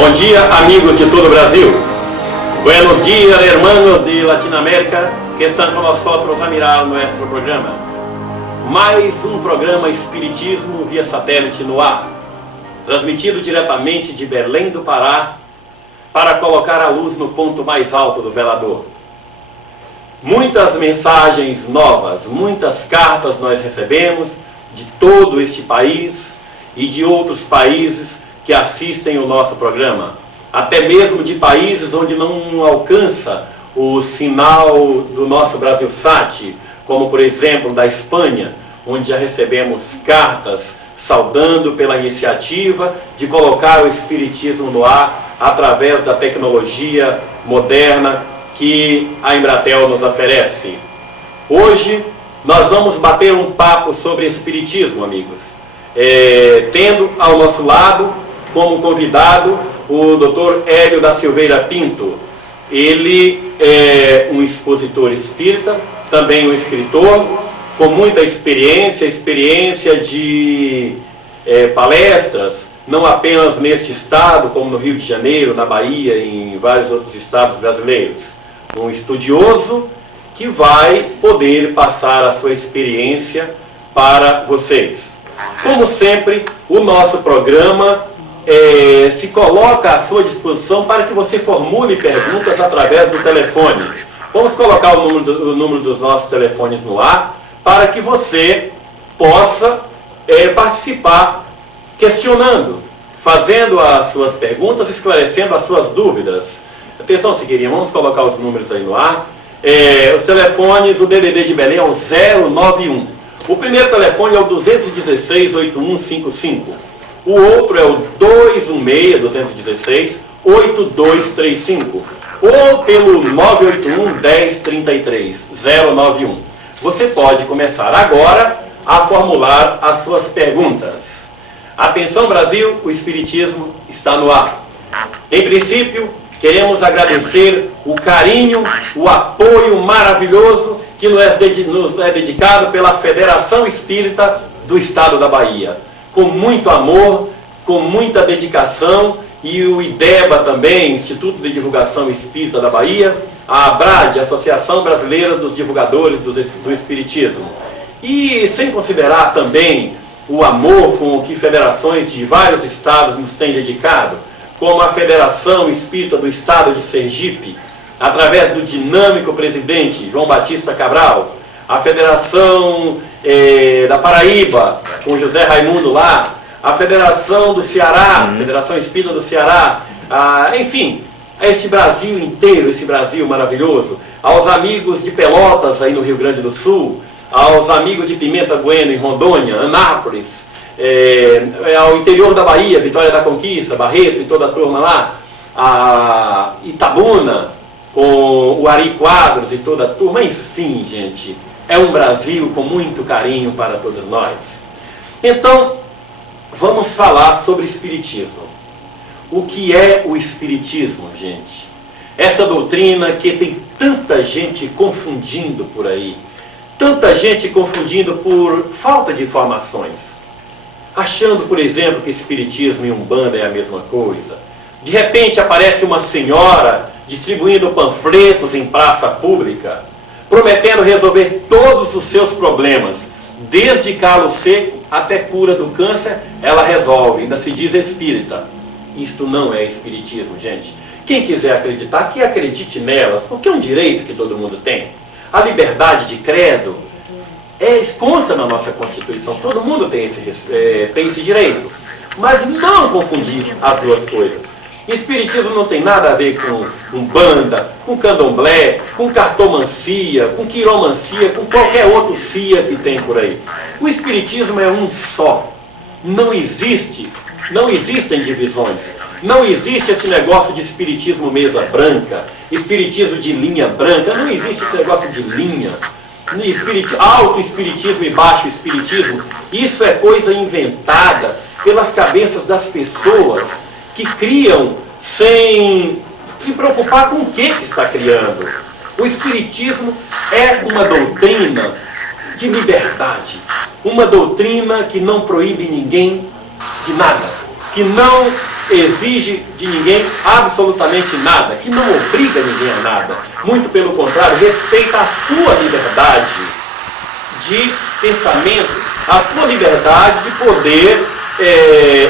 Bom dia, amigos de todo o Brasil. Buenos dias, hermanos de Latinoamérica, que estão com nós a mirar nosso programa. Mais um programa Espiritismo via satélite no ar, transmitido diretamente de Belém do Pará, para colocar a luz no ponto mais alto do velador. Muitas mensagens novas, muitas cartas nós recebemos de todo este país e de outros países que assistem o nosso programa, até mesmo de países onde não alcança o sinal do nosso BrasilSat, como por exemplo da Espanha, onde já recebemos cartas saudando pela iniciativa de colocar o Espiritismo no ar através da tecnologia moderna que a Embratel nos oferece. Hoje nós vamos bater um papo sobre Espiritismo, amigos, tendo ao nosso lado como convidado o Dr. Hélio da Silveira Pinto. Ele é um expositor espírita, também um escritor, com muita experiência de palestras, não apenas neste estado, como no Rio de Janeiro, na Bahia e em vários outros estados brasileiros. Um estudioso que vai poder passar a sua experiência para vocês. Como sempre, o nosso programa se coloca à sua disposição para que você formule perguntas através do telefone. Vamos colocar o número dos nossos telefones no ar para que você possa participar questionando, fazendo as suas perguntas, esclarecendo as suas dúvidas. Atenção, Sigueirinha, vamos colocar os números aí no ar. Os telefones, o DDD de Belém é o 091. O primeiro telefone é o 216-8155. O outro é o 216-216-8235. Ou pelo 981-1033-091. Você pode começar agora a formular as suas perguntas. Atenção, Brasil, o Espiritismo está no ar. Em princípio, queremos agradecer o carinho, o apoio maravilhoso que nos é dedicado pela Federação Espírita do Estado da Bahia. Com muito amor, com muita dedicação, e o IDEBA também, Instituto de Divulgação Espírita da Bahia, a ABRAD, Associação Brasileira dos Divulgadores do Espiritismo. E sem considerar também o amor com que federações de vários estados nos têm dedicado, como a Federação Espírita do Estado de Sergipe, através do dinâmico presidente João Batista Cabral, a Federação da Paraíba, com José Raimundo lá, a Federação do Ceará, Federação Espírita do Ceará, enfim, a este Brasil inteiro, esse Brasil maravilhoso, aos amigos de Pelotas, aí no Rio Grande do Sul, aos amigos de Pimenta Bueno, em Rondônia, Anápolis, ao interior da Bahia, Vitória da Conquista, Barreto e toda a turma lá, a Itabuna, com o Ari Quadros e toda a turma, enfim, gente, é um Brasil com muito carinho para todos nós. Então, vamos falar sobre Espiritismo. O que é o Espiritismo, gente? Essa doutrina que tem tanta gente confundindo por aí, tanta gente confundindo por falta de informações, achando, por exemplo, que Espiritismo e Umbanda é a mesma coisa. De repente aparece uma senhora distribuindo panfletos em praça pública, prometendo resolver todos os seus problemas, desde calo seco até cura do câncer, ela resolve, ainda se diz espírita. Isto não é Espiritismo, gente. Quem quiser acreditar, que acredite nelas, porque é um direito que todo mundo tem. A liberdade de credo consta na nossa Constituição, todo mundo tem esse direito. Mas não confundir as duas coisas. Espiritismo não tem nada a ver com umbanda, com candomblé, com cartomancia, com quiromancia, com qualquer outro cia que tem por aí. O Espiritismo é um só. Não existem divisões. Não existe esse negócio de Espiritismo mesa branca, Espiritismo de linha branca. Não existe esse negócio de linha. Alto Espiritismo e baixo Espiritismo. Isso é coisa inventada pelas cabeças das pessoas que criam sem se preocupar com o que está criando. O Espiritismo é uma doutrina de liberdade, uma doutrina que não proíbe ninguém de nada, que não exige de ninguém absolutamente nada, que não obriga ninguém a nada. Muito pelo contrário, respeita a sua liberdade de pensamento, a sua liberdade de poder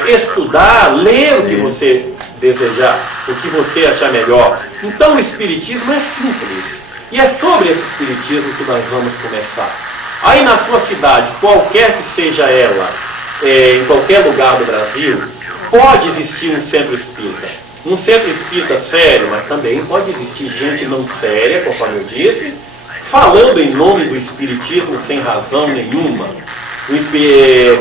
estudar, ler o que você desejar, o que você achar melhor. Então o Espiritismo é simples. E é sobre esse Espiritismo que nós vamos começar. Aí na sua cidade, qualquer que seja ela, em qualquer lugar do Brasil, pode existir um centro espírita. Um centro espírita sério, mas também pode existir gente não séria, conforme eu disse, falando em nome do Espiritismo sem razão nenhuma.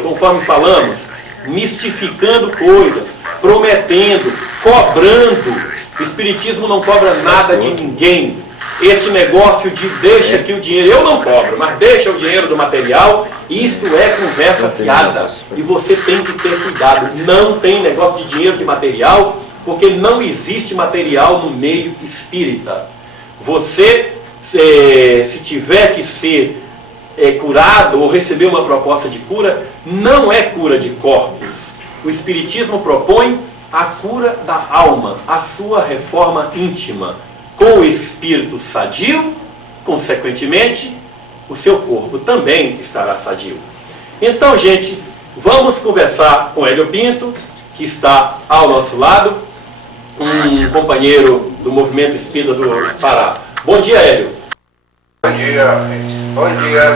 Conforme falamos, mistificando coisas, prometendo, cobrando. O Espiritismo não cobra nada de ninguém. Esse negócio de deixa aqui o dinheiro, eu não cobro, mas deixa o dinheiro do material, isso é conversa fiada. E você tem que ter cuidado. Não tem negócio de dinheiro de material, porque não existe material no meio espírita. Você, se tiver que ser curado ou receber uma proposta de cura, não é cura de corpos. O Espiritismo propõe a cura da alma, a sua reforma íntima, com o espírito sadio, consequentemente, o seu corpo também estará sadio. Então, gente, vamos conversar com Hélio Pinto, que está ao nosso lado, um companheiro do Movimento Espírita do Pará. Bom dia, Hélio. Bom dia,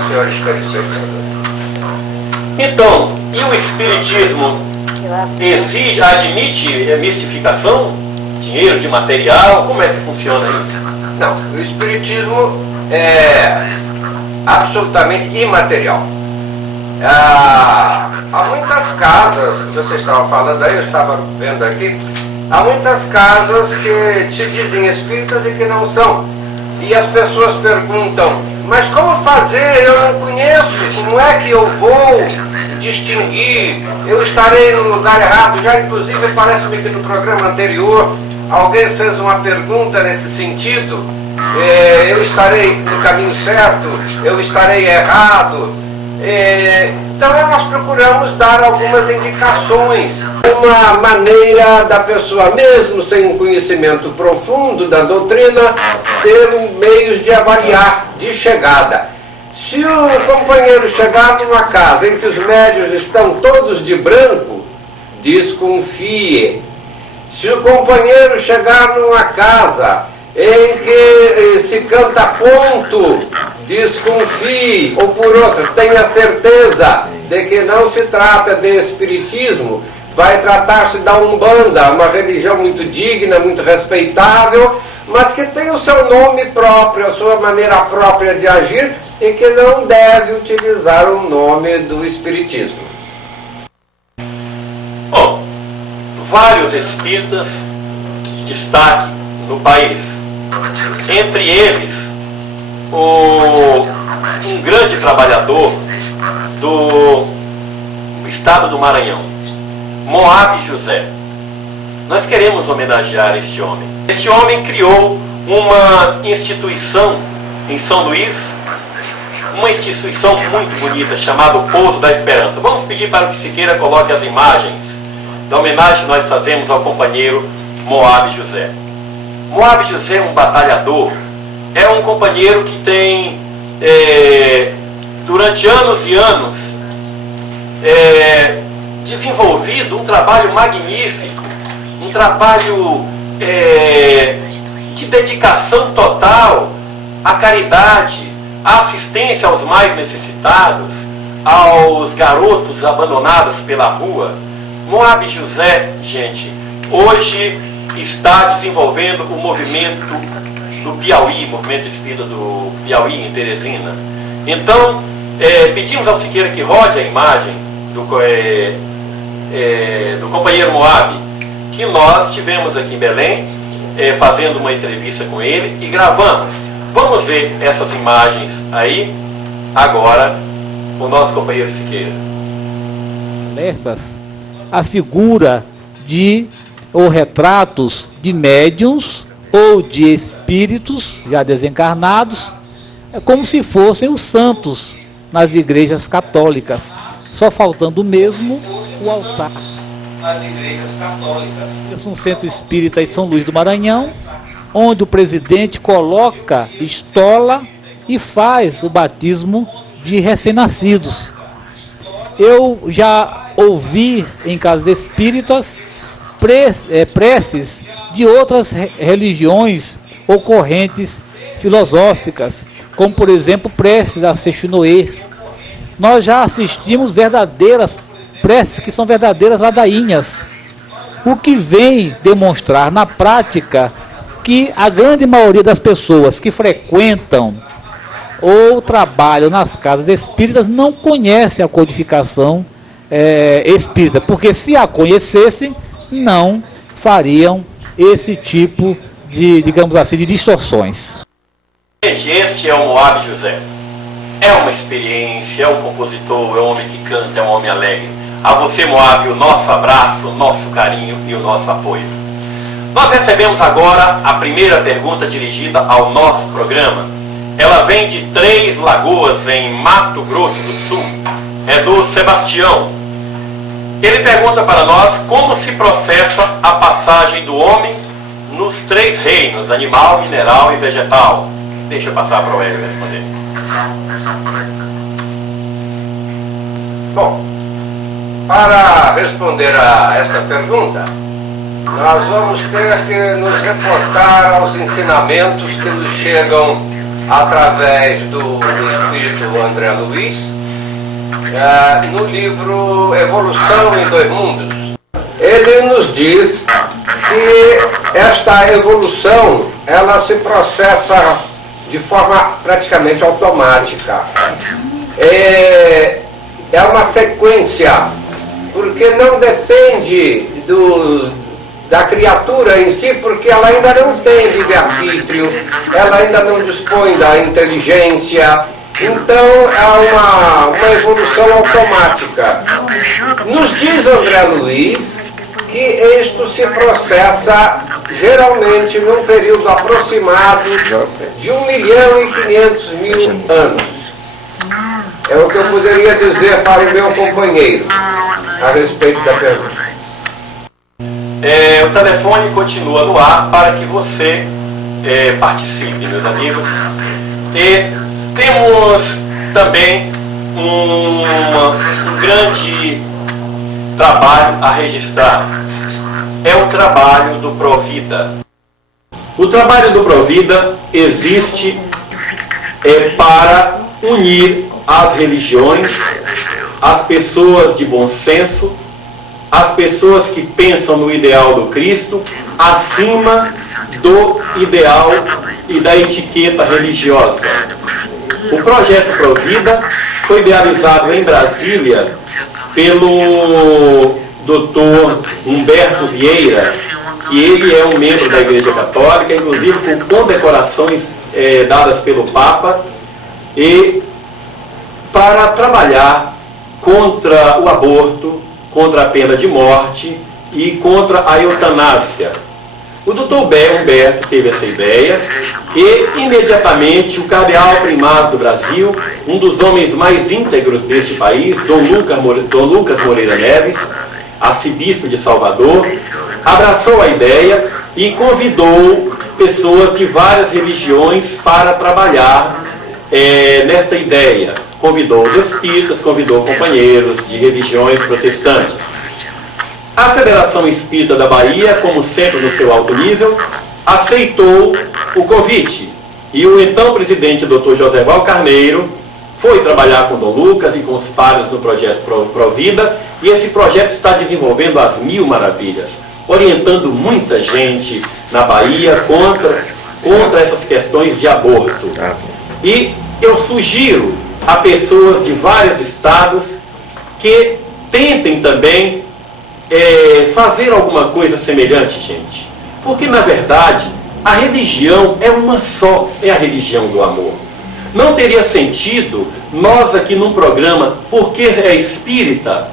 senhores telespectadores. Então, e o Espiritismo admite mistificação? Dinheiro de material? Como é que funciona isso? Não, o Espiritismo é absolutamente imaterial. Há muitas casas, que você estava falando aí, eu estava vendo aqui, há muitas casas que se dizem espíritas e que não são. E as pessoas perguntam, mas como fazer? Eu não conheço, como é que eu vou distinguir? Eu estarei no lugar errado. Já inclusive parece-me que no programa anterior alguém fez uma pergunta nesse sentido. Eu estarei no caminho certo? Eu estarei errado? Então nós procuramos dar algumas indicações, uma maneira da pessoa, mesmo sem um conhecimento profundo da doutrina, ter meios de avaliar, de chegada. Se o companheiro chegar numa casa em que os médios estão todos de branco, desconfie. Se o companheiro chegar numa casa em que se canta ponto, desconfie, ou por outra, tenha certeza de que não se trata de espiritismo, vai tratar-se da Umbanda, uma religião muito digna, muito respeitável, mas que tem o seu nome próprio, a sua maneira própria de agir, e que não deve utilizar o nome do espiritismo. Bom, vários espíritas de destaque no país. Entre eles, um grande trabalhador do estado do Maranhão, Moab José. Nós queremos homenagear este homem. Este homem criou uma instituição em São Luís, uma instituição muito bonita, chamada Pouso da Esperança. Vamos pedir para que Siqueira coloque as imagens da homenagem que nós fazemos ao companheiro Moab José. Moab José é um batalhador, é um companheiro que tem, durante anos e anos, desenvolvido um trabalho magnífico, um trabalho de dedicação total à caridade, à assistência aos mais necessitados, aos garotos abandonados pela rua. Moab José, gente, hoje está desenvolvendo o movimento do Piauí, movimento espírita do Piauí, em Teresina. Então, pedimos ao Siqueira que rode a imagem do companheiro Moab, que nós tivemos aqui em Belém, fazendo uma entrevista com ele e gravamos. Vamos ver essas imagens aí, agora, com o nosso companheiro Siqueira. A figura ou retratos de médiuns ou de espíritos já desencarnados, como se fossem os santos nas igrejas católicas, só faltando mesmo o altar. as igrejas católicas. É um centro espírita em São Luís do Maranhão, onde o presidente coloca estola e faz o batismo de recém-nascidos. Eu já ouvi em casas espíritas preces de outras religiões ou correntes filosóficas, como por exemplo preces da Seixinoe. Nós já assistimos verdadeiras preces que são verdadeiras ladainhas, o que vem demonstrar na prática que a grande maioria das pessoas que frequentam ou trabalham nas casas espíritas não conhecem a codificação espírita, porque se a conhecessem, não fariam esse tipo de, digamos assim, de distorções. Gente, este é o Moab José. É uma experiência, é um compositor, é um homem que canta, é um homem alegre. A você, Moab, o nosso abraço, o nosso carinho e o nosso apoio. Nós recebemos agora a primeira pergunta dirigida ao nosso programa. Ela vem de Três Lagoas, em Mato Grosso do Sul. É do Sebastião. Ele pergunta para nós como se processa a passagem do homem nos três reinos, animal, mineral e vegetal. Deixa eu passar para o Hélio responder. Bom, para responder a esta pergunta, nós vamos ter que nos reportar aos ensinamentos que nos chegam através do Espírito André Luiz, no livro Evolução em Dois Mundos. Ele nos diz que esta evolução, ela se processa de forma praticamente automática. É uma sequência, porque não depende da criatura em si, porque ela ainda não tem livre-arbítrio, ela ainda não dispõe da inteligência, então é uma evolução automática. Nos diz André Luiz que isto se processa geralmente num período aproximado de 1.500.000 anos. É o que eu poderia dizer para o meu companheiro a respeito da pergunta. O telefone continua no ar para que você participe, meus amigos. E temos também um grande trabalho a registrar. É o trabalho do Provida. O trabalho do Provida existe para unir as religiões, as pessoas de bom senso, as pessoas que pensam no ideal do Cristo, acima do ideal e da etiqueta religiosa. O projeto Provida foi idealizado em Brasília pelo Dr. Humberto Vieira, que ele é um membro da Igreja Católica, inclusive com condecorações dadas pelo Papa, e para trabalhar contra o aborto, contra a pena de morte e contra a eutanásia. O Dr. Humberto teve essa ideia e, imediatamente, o cardeal primaz do Brasil, um dos homens mais íntegros deste país, Dom Lucas Moreira Neves, arcebispo de Salvador, abraçou a ideia e convidou pessoas de várias religiões para trabalhar nesta ideia. Convidou os espíritas, convidou companheiros de religiões protestantes. A Federação Espírita da Bahia, como sempre no seu alto nível, aceitou o convite. E o então presidente, Dr. José Val Carneiro, foi trabalhar com o Dom Lucas e com os pares no projeto Provida, e esse projeto está desenvolvendo as mil maravilhas, orientando muita gente na Bahia contra essas questões de aborto. E eu sugiro a pessoas de vários estados que tentem também fazer alguma coisa semelhante, gente. Porque, na verdade, a religião é uma só, é a religião do amor. Não teria sentido nós aqui num programa, porque é espírita,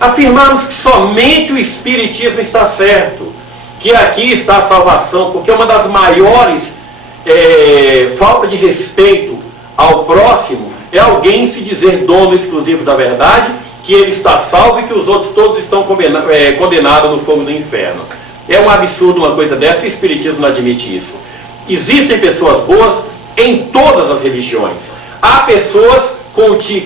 afirmarmos que somente o espiritismo está certo, que aqui está a salvação, porque é uma das maiores falta de respeito ao próximo é alguém se dizer dono exclusivo da verdade, que ele está salvo e que os outros todos estão condenados no fogo do inferno. É um absurdo uma coisa dessa, e o Espiritismo não admite isso. Existem pessoas boas em todas as religiões. Há pessoas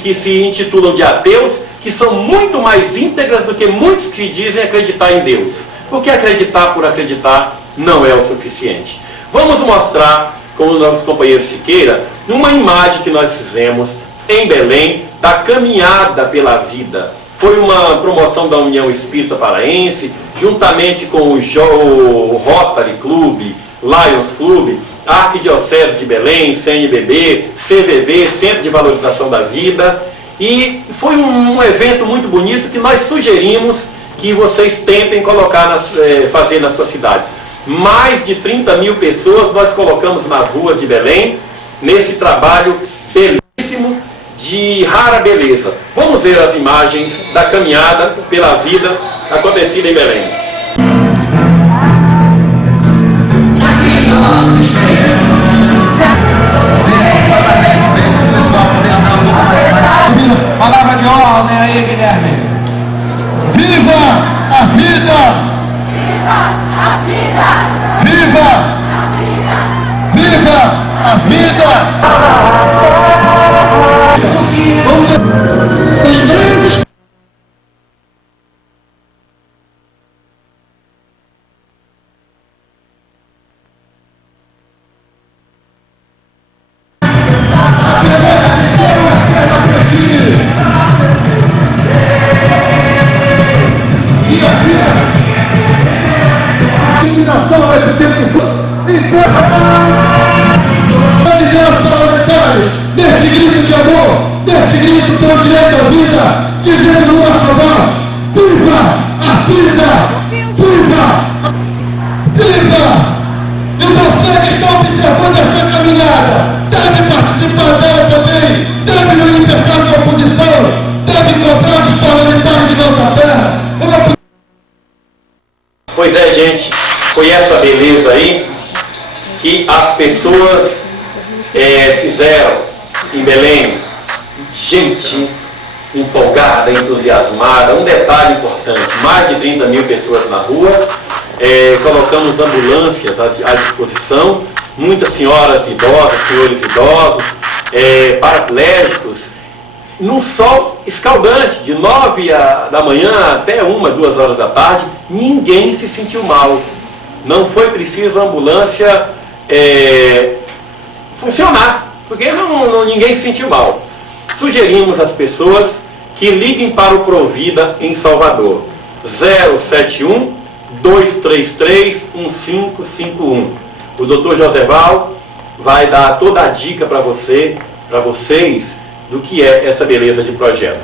que se intitulam de ateus, que são muito mais íntegras do que muitos que dizem acreditar em Deus. Porque acreditar por acreditar não é o suficiente. Vamos mostrar, com o nosso companheiro Siqueira, uma imagem que nós fizemos em Belém, da caminhada pela vida. Foi uma promoção da União Espírita Paraense, juntamente com o Rotary Club, Lions Club, a Arquidiocese de Belém, CNBB, CVV, Centro de Valorização da Vida. E foi um evento muito bonito que nós sugerimos que vocês tentem fazer nas suas cidades. Mais de 30 mil pessoas nós colocamos nas ruas de Belém, nesse trabalho belíssimo, de rara beleza. Vamos ver as imagens da caminhada pela vida acontecida em Belém. Palavra de ordem aí, Guilherme. Viva a vida! Viva a vida! Viva a vida! Os grandes nesse grito de amor, nesse grito pelo direito à vida, dizendo numa só voz: viva a vida! Viva! Viva! E você que está observando essa caminhada, deve participar dela também, deve manifestar sua posição, deve cobrar dos parlamentares de nossa terra. Pois é, gente, foi essa beleza aí que as pessoas fizeram em Belém. Gente empolgada, entusiasmada. Um detalhe importante: mais de 30 mil pessoas na rua. Colocamos ambulâncias à disposição, muitas senhoras idosas, senhores idosos, paraplégicos, num sol escaldante, de 9 da manhã até 1, 2 horas da tarde. Ninguém se sentiu mal. Não foi preciso a ambulância funcionar, porque ninguém se sentiu mal. Sugerimos às pessoas que liguem para o Provida em Salvador, 071-233-1551. O Dr. Joseval vai dar toda a dica para vocês, do que é essa beleza de projeto.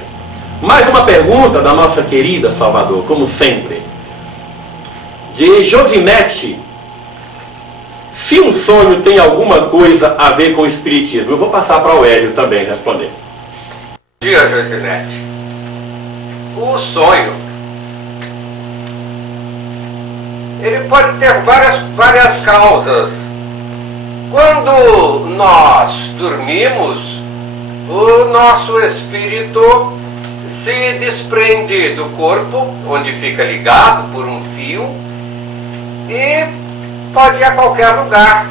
Mais uma pergunta da nossa querida Salvador, como sempre, de Josinete. Se um sonho tem alguma coisa a ver com o Espiritismo? Eu vou passar para o Hélio também responder. Bom dia, Josinete. O sonho, ele pode ter várias causas. Quando nós dormimos, o nosso espírito se desprende do corpo, onde fica ligado por um fio, e pode ir a qualquer lugar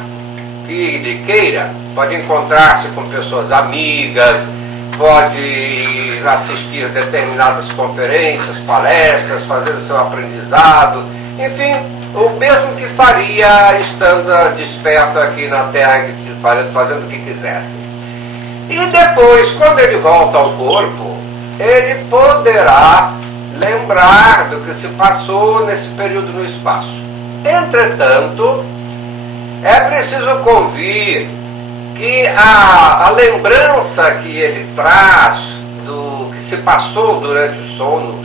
que ele queira. Pode encontrar-se com pessoas amigas, pode assistir determinadas conferências, palestras, fazer o seu aprendizado, enfim, o mesmo que faria estando desperto aqui na Terra, fazendo o que quisesse. E depois, quando ele volta ao corpo, ele poderá lembrar do que se passou nesse período no espaço. Entretanto, é preciso convir que a lembrança que ele traz do que se passou durante o sono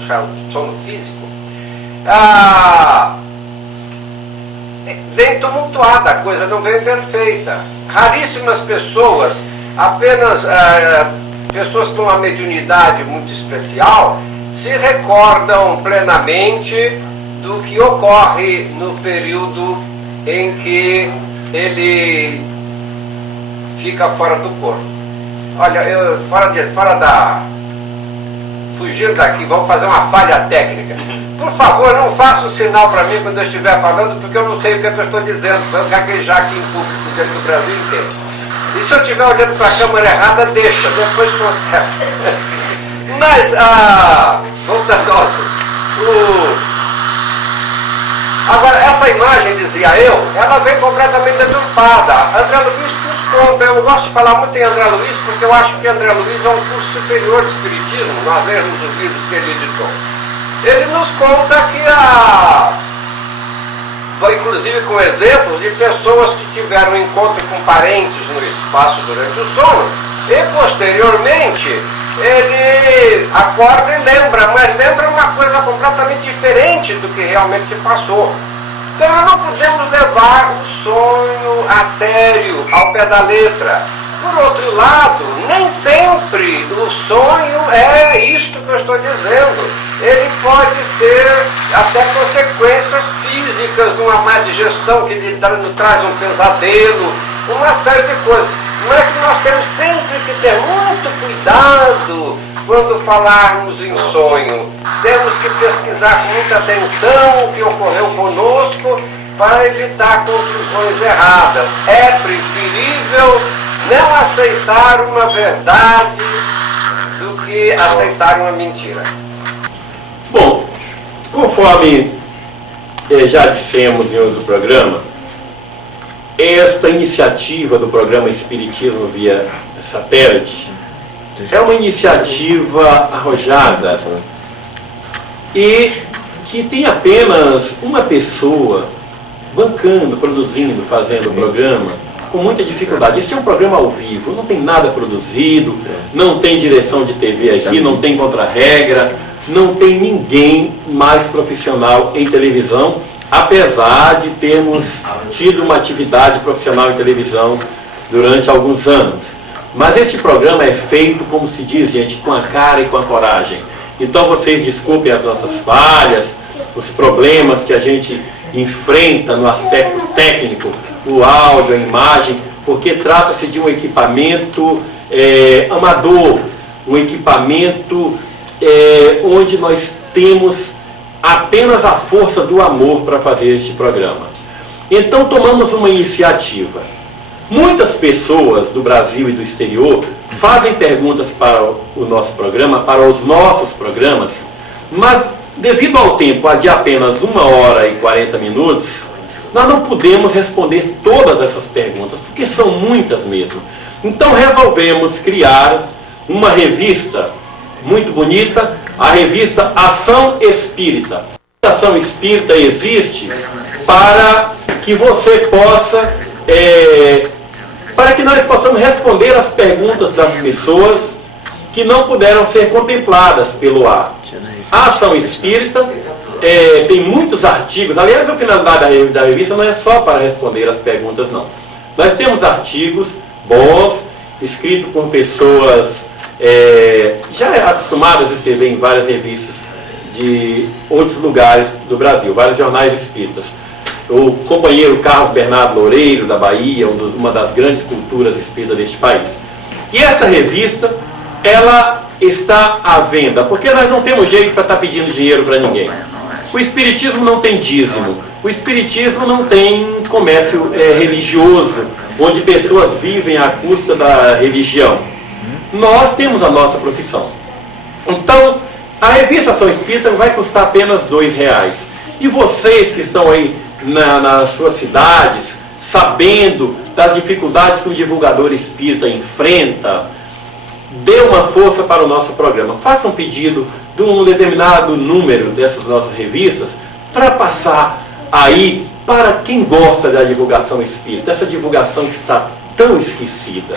físico, vem tumultuada, a coisa não vem perfeita. Raríssimas pessoas, apenas pessoas com uma mediunidade muito especial, se recordam plenamente do que ocorre no período em que ele fugindo daqui, vamos fazer uma falha técnica. Por favor, não faça o sinal para mim quando eu estiver falando, porque eu não sei o que eu estou dizendo. Vou gaguejar aqui em público, dentro do Brasil inteiro. E se eu estiver olhando para a câmera errada, deixa, depois conserta. Mas, voltando ao assunto. Agora, essa imagem, dizia eu, ela vem completamente deturpada. André Luiz nos conta, eu gosto de falar muito em André Luiz, porque eu acho que André Luiz é um curso superior de espiritismo, nós lemos os livros que ele editou. Ele nos conta que foi inclusive com exemplos de pessoas que tiveram encontro com parentes no espaço durante o sono, e posteriormente ele acorda e lembra, mas lembra uma coisa completamente diferente do que realmente se passou. Então nós não podemos levar o sonho a sério, ao pé da letra. Por outro lado, nem sempre o sonho é isto que eu estou dizendo. Ele pode ser até consequências físicas de uma má digestão que lhe traz um pesadelo, uma série de coisas. Não é que nós temos sempre que ter muito cuidado quando falarmos em sonho. Temos que pesquisar com muita atenção o que ocorreu conosco para evitar conclusões erradas. É preferível não aceitar uma verdade do que aceitar uma mentira. Bom, conforme já dissemos em outro programa, esta iniciativa do programa Espiritismo via satélite é uma iniciativa arrojada e que tem apenas uma pessoa bancando, produzindo, fazendo o programa com muita dificuldade. Este é um programa ao vivo, não tem nada produzido, não tem direção de TV aqui, não tem contra-regra, não tem ninguém mais profissional em televisão, apesar de termos tido uma atividade profissional em televisão durante alguns anos. Mas este programa é feito, como se diz, gente, com a cara e com a coragem. Então vocês desculpem as nossas falhas, os problemas que a gente enfrenta no aspecto técnico, o áudio, a imagem, porque trata-se de um equipamento amador, um equipamento onde nós temos apenas a força do amor para fazer este programa. Então tomamos uma iniciativa. Muitas pessoas do Brasil e do exterior fazem perguntas para o nosso programa, para os nossos programas, mas devido ao tempo de apenas 1h40, nós não podemos responder todas essas perguntas, porque são muitas mesmo. Então resolvemos criar uma revista muito bonita, a revista Ação Espírita. A Ação Espírita existe para que você possa, para que nós possamos responder as perguntas das pessoas que não puderam ser contempladas pelo ar. A Ação Espírita tem muitos artigos, aliás, a finalidade da revista não é só para responder as perguntas, não. Nós temos artigos bons, escritos por pessoas já acostumadas a escrever em várias revistas de outros lugares do Brasil, vários jornais espíritas. O companheiro Carlos Bernardo Loureiro, da Bahia, uma das grandes culturas espíritas deste país. E essa revista, ela está à venda, porque nós não temos jeito para estar pedindo dinheiro para ninguém. O espiritismo não tem dízimo, o espiritismo não tem comércio religioso, onde pessoas vivem à custa da religião. Nós temos a nossa profissão. Então, a revista Ação Espírita vai custar apenas R$2. E vocês que estão aí nas suas cidades, sabendo das dificuldades que o divulgador espírita enfrenta, dê uma força para o nosso programa. Faça um pedido de um determinado número dessas nossas revistas para passar aí para quem gosta da divulgação espírita. Essa divulgação que está tão esquecida,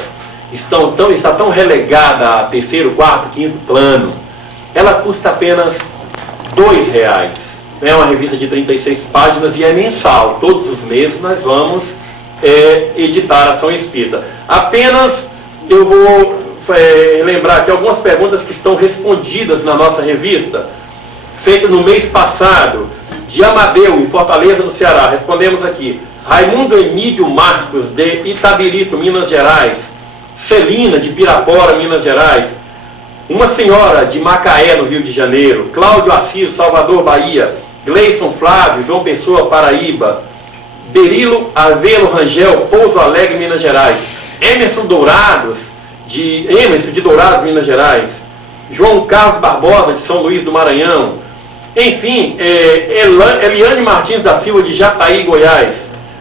está tão relegada a terceiro, quarto, quinto plano. Ela custa apenas R$2. É uma revista de 36 páginas e é mensal. Todos os meses nós vamos editar a Ação Espírita. Apenas eu vou lembrar aqui algumas perguntas que estão respondidas na nossa revista, feita no mês passado, de Amadeu, em Fortaleza, no Ceará. Respondemos aqui: Raimundo Emídio Marcos, de Itabirito, Minas Gerais. Celina, de Pirapora, Minas Gerais. Uma senhora de Macaé, no Rio de Janeiro, Cláudio Assis, Salvador, Bahia, Gleison Flávio, João Pessoa, Paraíba, Berilo Avelo Rangel, Pouso Alegre, Minas Gerais, Emerson de Dourados, Minas Gerais, João Carlos Barbosa, de São Luís do Maranhão, enfim, Eliane Martins da Silva, de Jataí, Goiás,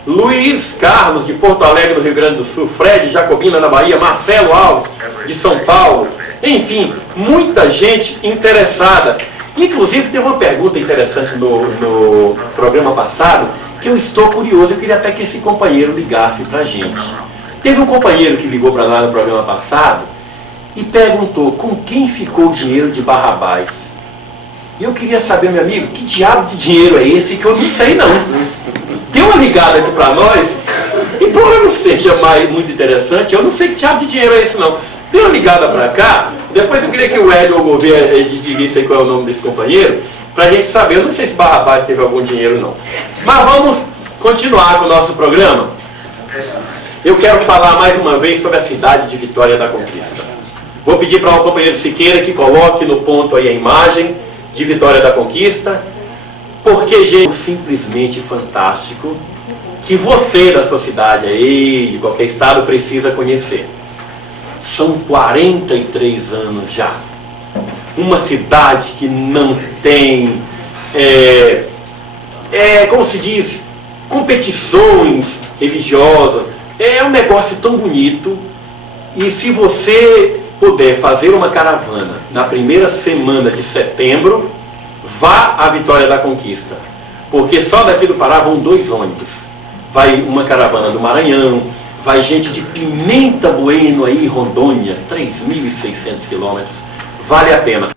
Luiz Carlos, de Porto Alegre, do Rio Grande do Sul, Fred Jacobina, na Bahia, Marcelo Alves, de São Paulo, enfim, muita gente interessada. Inclusive, teve uma pergunta interessante no programa passado, que eu estou curioso, eu queria até que esse companheiro ligasse para a gente. Teve um companheiro que ligou para nós no programa passado e perguntou com quem ficou o dinheiro de Barrabás. E eu queria saber, meu amigo, que diabo de dinheiro é esse que eu não sei não. Deu uma ligada aqui para nós, embora não seja muito interessante, eu não sei que diabo de dinheiro é esse não. Deu uma ligada para cá, depois eu queria que o Hélio ou o Gouveia disse qual é o nome desse companheiro, para a gente saber. Eu não sei se Barrabás teve algum dinheiro não. Mas vamos continuar com o nosso programa. Eu quero falar mais uma vez sobre a cidade de Vitória da Conquista. Vou pedir para o companheiro Siqueira que coloque no ponto aí a imagem de Vitória da Conquista, porque, gente, é simplesmente fantástico, que você da sua cidade aí, de qualquer estado, precisa conhecer. São 43 anos já. Uma cidade que não tem, como se diz, competições religiosas. É um negócio tão bonito. E se você puder fazer uma caravana na primeira semana de setembro, vá à Vitória da Conquista. Porque só daqui do Pará vão 2 ônibus. Vai uma caravana do Maranhão, vai gente de Pimenta Bueno aí, Rondônia, 3.600 quilômetros. Vale a pena.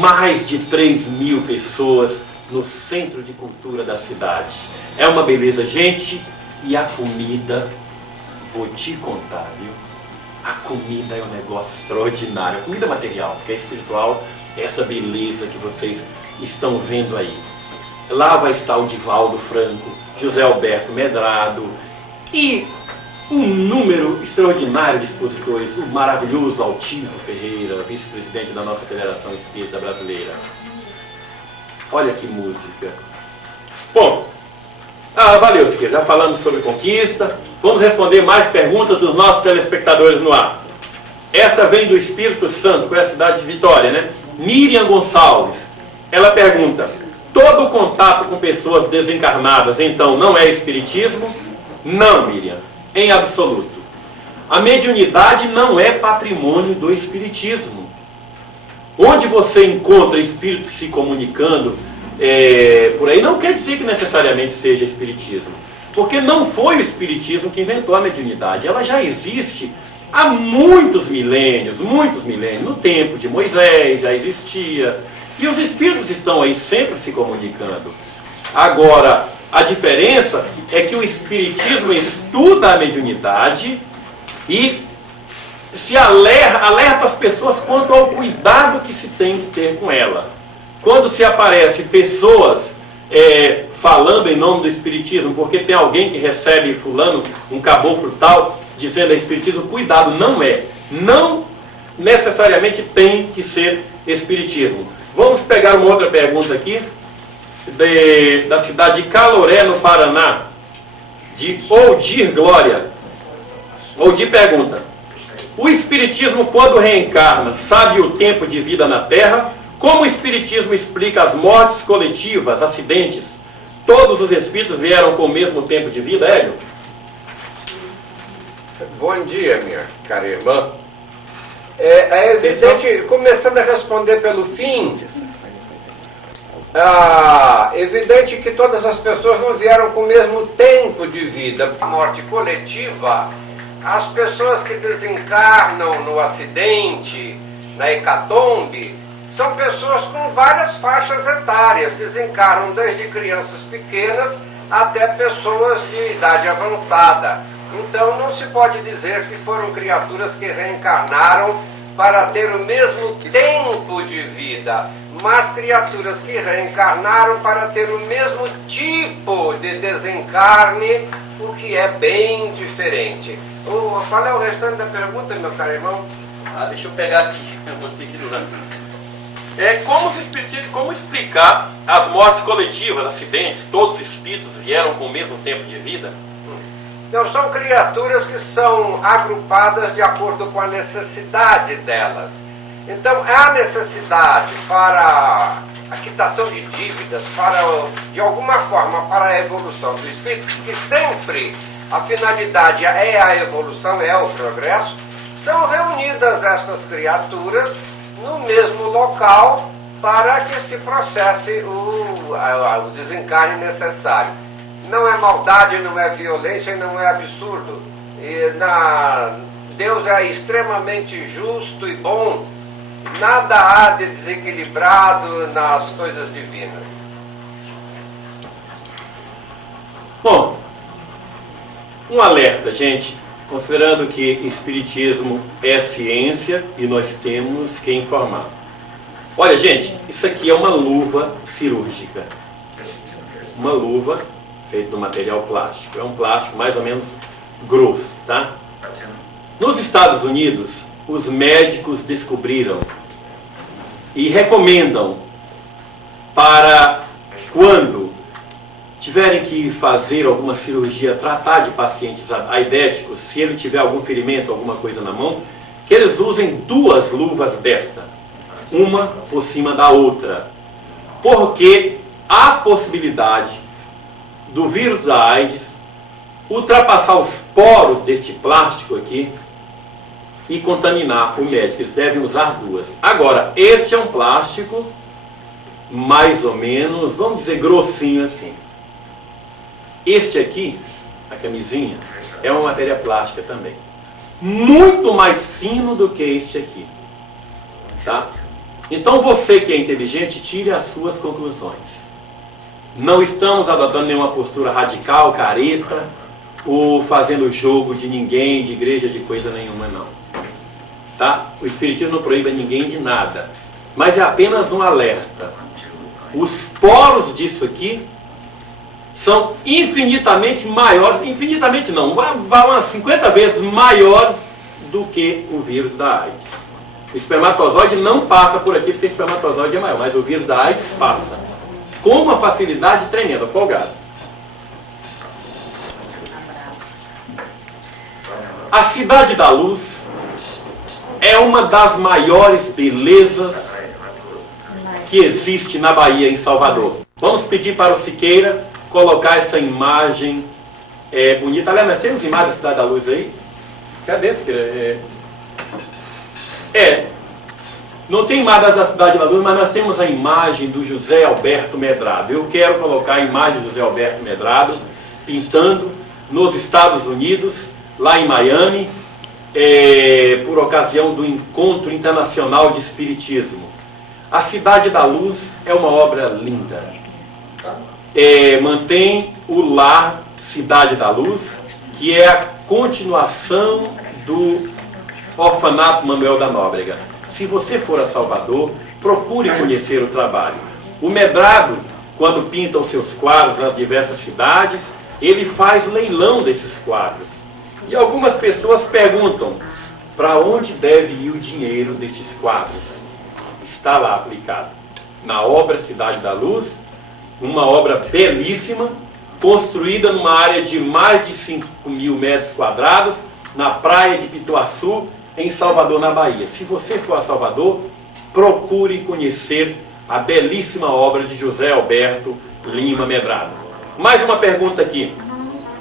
Mais de 3.000 pessoas no centro de cultura da cidade. É uma beleza, gente, e a comida vou te contar, viu? A comida é um negócio extraordinário. A comida material, porque é espiritual, essa beleza que vocês estão vendo aí. Lá vai estar o Divaldo Franco, José Alberto Medrado e um número extraordinário de expositores, o maravilhoso Altivo Ferreira, vice-presidente da nossa Federação Espírita Brasileira. Olha que música. Bom, valeu, Siqueira. Já falamos sobre conquista. Vamos responder mais perguntas dos nossos telespectadores no ar. Essa vem do Espírito Santo, que é a cidade de Vitória, né? Miriam Gonçalves. Ela pergunta: todo contato com pessoas desencarnadas, então, não é espiritismo? Não, Miriam, em absoluto. A mediunidade não é patrimônio do espiritismo. Onde você encontra espíritos se comunicando por aí, não quer dizer que necessariamente seja espiritismo. Porque não foi o espiritismo que inventou a mediunidade. Ela já existe há muitos milênios. No tempo de Moisés já existia. E os espíritos estão aí sempre se comunicando. Agora, a diferença é que o espiritismo estuda a mediunidade e se alerta as pessoas quanto ao cuidado que se tem que ter com ela. Quando se aparecem pessoas falando em nome do espiritismo, porque tem alguém que recebe fulano, um caboclo tal, dizendo espiritismo, cuidado, não necessariamente tem que ser espiritismo. Vamos pegar uma outra pergunta aqui, da cidade de Caloré, no Paraná, de Oldir Glória. Oldir pergunta: o espiritismo, quando reencarna, sabe o tempo de vida na Terra? Como o espiritismo explica as mortes coletivas, acidentes? Todos os espíritos vieram com o mesmo tempo de vida, Hélio? Bom dia, minha cara irmã. É evidente, começando a responder pelo fim, evidente que todas as pessoas não vieram com o mesmo tempo de vida. A morte coletiva, as pessoas que desencarnam no acidente, na hecatombe, são pessoas com várias faixas etárias, desencarnam desde crianças pequenas até pessoas de idade avançada. Então não se pode dizer que foram criaturas que reencarnaram para ter o mesmo tempo de vida, mas criaturas que reencarnaram para ter o mesmo tipo de desencarne, o que é bem diferente. Qual é o restante da pergunta, meu caro irmão? Deixa eu pegar aqui, eu vou ter que como explicar as mortes coletivas, acidentes? Todos os espíritos vieram com o mesmo tempo de vida? Não, são criaturas que são agrupadas de acordo com a necessidade delas. Então, há necessidade para a quitação de dívidas, de alguma forma, para a evolução do espírito, que sempre a finalidade é a evolução, é o progresso. São reunidas estas criaturas no mesmo local para que se processe o desencarne necessário. Não é maldade, não é violência, não é absurdo. Deus é extremamente justo e bom. Nada há de desequilibrado nas coisas divinas. Bom, um alerta, gente. Considerando que espiritismo é ciência e nós temos que informar. Olha, gente, isso aqui é uma luva cirúrgica. Uma luva feita de material plástico. É um plástico mais ou menos grosso, tá? Nos Estados Unidos, os médicos descobriram e recomendam para quando tiverem que fazer alguma cirurgia, tratar de pacientes aidéticos, se ele tiver algum ferimento, alguma coisa na mão, que eles usem duas luvas desta, uma por cima da outra, porque há possibilidade do vírus da AIDS ultrapassar os poros deste plástico aqui e contaminar o médico. Eles devem usar duas. Agora, este é um plástico mais ou menos, vamos dizer, grossinho assim. Este aqui, a camisinha, é uma matéria plástica também. Muito mais fino do que este aqui. Tá? Então você que é inteligente, tire as suas conclusões. Não estamos adotando nenhuma postura radical, careta, fazendo jogo de ninguém, de igreja, de coisa nenhuma, não. Tá? O Espiritismo não proíbe ninguém de nada. Mas é apenas um alerta. Os polos disso aqui são infinitamente maiores, infinitamente não, umas 50 vezes maiores do que o vírus da AIDS. O espermatozoide não passa por aqui porque o espermatozoide é maior, mas o vírus da AIDS passa. Com uma facilidade tremenda, folgado. A Cidade da Luz é uma das maiores belezas que existe na Bahia, em Salvador. Vamos pedir para o Siqueira colocar essa imagem bonita. Aliás, nós temos imagem da Cidade da Luz aí? Cadê, Siqueira? Não tem imagem da Cidade da Luz, mas nós temos a imagem do José Alberto Medrado. Eu quero colocar a imagem do José Alberto Medrado pintando nos Estados Unidos, lá em Miami, por ocasião do Encontro Internacional de Espiritismo. A Cidade da Luz é uma obra linda. Mantém o lar Cidade da Luz, que é a continuação do Orfanato Manuel da Nóbrega. Se você for a Salvador, procure conhecer o trabalho. O Medrado, quando pinta os seus quadros nas diversas cidades, ele faz leilão desses quadros. E algumas pessoas perguntam, para onde deve ir o dinheiro desses quadros? Está lá aplicado. Na obra Cidade da Luz, uma obra belíssima, construída numa área de mais de 5.000 metros quadrados, na praia de Pituaçu, em Salvador, na Bahia. Se você for a Salvador, procure conhecer a belíssima obra de José Alberto Lima Medrado. Mais uma pergunta aqui.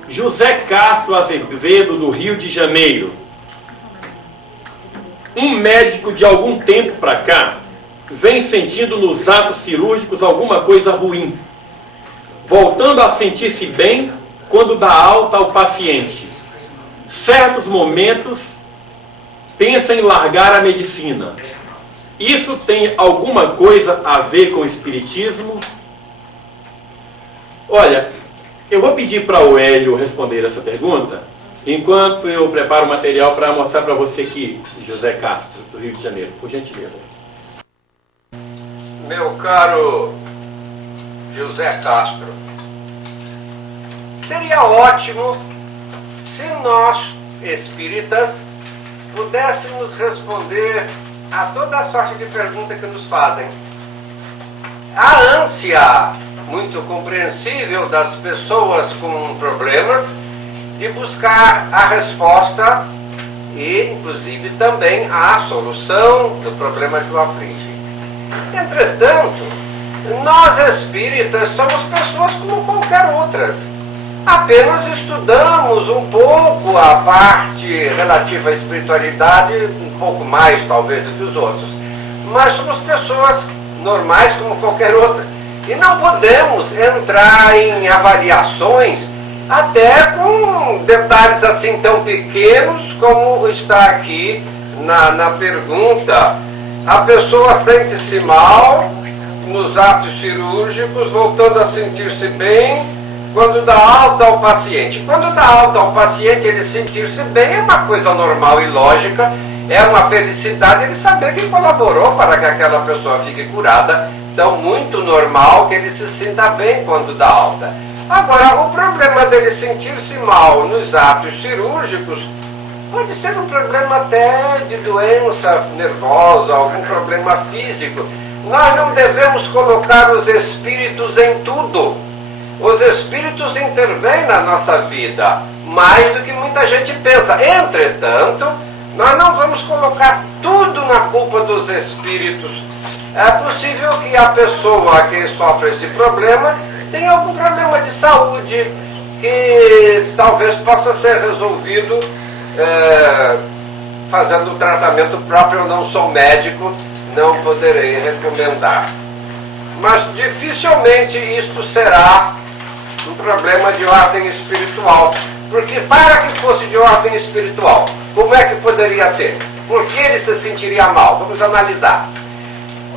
José Castro Azevedo, do Rio de Janeiro. Um médico de algum tempo para cá vem sentindo nos atos cirúrgicos alguma coisa ruim, voltando a sentir-se bem quando dá alta ao paciente. Certos momentos pensa em largar a medicina. Isso tem alguma coisa a ver com o espiritismo? Olha, eu vou pedir para o Hélio responder essa pergunta, enquanto eu preparo o material para mostrar para você aqui, José Castro, do Rio de Janeiro, por gentileza. Meu caro José Castro, seria ótimo se nós, espíritas, pudéssemos responder a toda a sorte de perguntas que nos fazem. A ânsia muito compreensível das pessoas com problemas de buscar a resposta e, inclusive, também a solução do problema que o aflige. Entretanto, nós espíritas somos pessoas como qualquer outras. Apenas estudamos um pouco a parte relativa à espiritualidade, um pouco mais talvez do que os outros. Mas somos pessoas normais como qualquer outra. E não podemos entrar em avaliações até com detalhes assim tão pequenos como está aqui na pergunta. A pessoa sente-se mal nos atos cirúrgicos, voltando a sentir-se bem quando dá alta ao paciente. Quando dá alta ao paciente, ele sentir-se bem é uma coisa normal e lógica, é uma felicidade ele saber que colaborou para que aquela pessoa fique curada, então muito normal que ele se sinta bem quando dá alta. Agora, o problema dele sentir-se mal nos atos cirúrgicos pode ser um problema até de doença nervosa, algum problema físico. Nós não devemos colocar os espíritos em tudo. Os espíritos intervêm na nossa vida, mais do que muita gente pensa. Entretanto, nós não vamos colocar tudo na culpa dos espíritos. É possível que a pessoa que sofre esse problema tenha algum problema de saúde que talvez possa ser resolvido fazendo o tratamento próprio. Eu não sou médico, não poderei recomendar. Mas dificilmente isto será um problema de ordem espiritual. Porque para que fosse de ordem espiritual, como é que poderia ser? Por que ele se sentiria mal? Vamos analisar.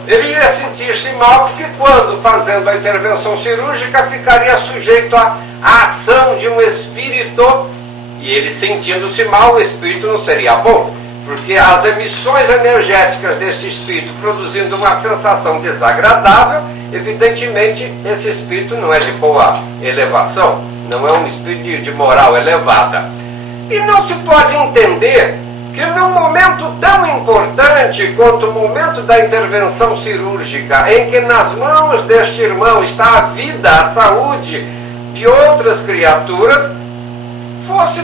Ele ia sentir-se mal porque quando fazendo a intervenção cirúrgica ficaria sujeito à ação de um espírito E ele sentindo-se mal, o espírito não seria bom, porque as emissões energéticas deste espírito produzindo uma sensação desagradável, evidentemente esse espírito não é de boa elevação, não é um espírito de moral elevada. E não se pode entender que num momento tão importante quanto o momento da intervenção cirúrgica, em que nas mãos deste irmão está a vida, a saúde de outras criaturas, fosse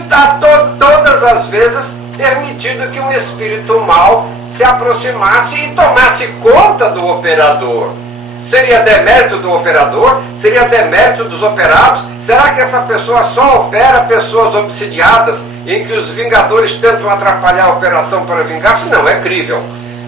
todas as vezes permitido que um espírito mau se aproximasse e tomasse conta do operador. Seria demérito do operador? Seria demérito dos operados? Será que essa pessoa só opera pessoas obsidiadas, em que os vingadores tentam atrapalhar a operação para vingar-se? Não, é crível.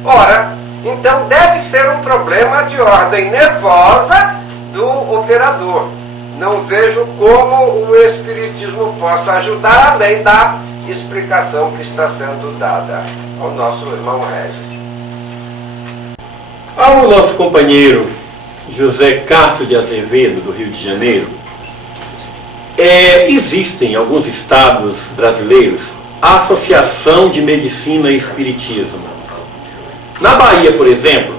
Ora, então deve ser um problema de ordem nervosa do operador. Não vejo como o Espiritismo possa ajudar, além da explicação que está sendo dada ao nosso irmão Regis. Ao nosso companheiro José Cássio de Azevedo, do Rio de Janeiro, existem em alguns estados brasileiros a Associação de Medicina e Espiritismo. Na Bahia, por exemplo,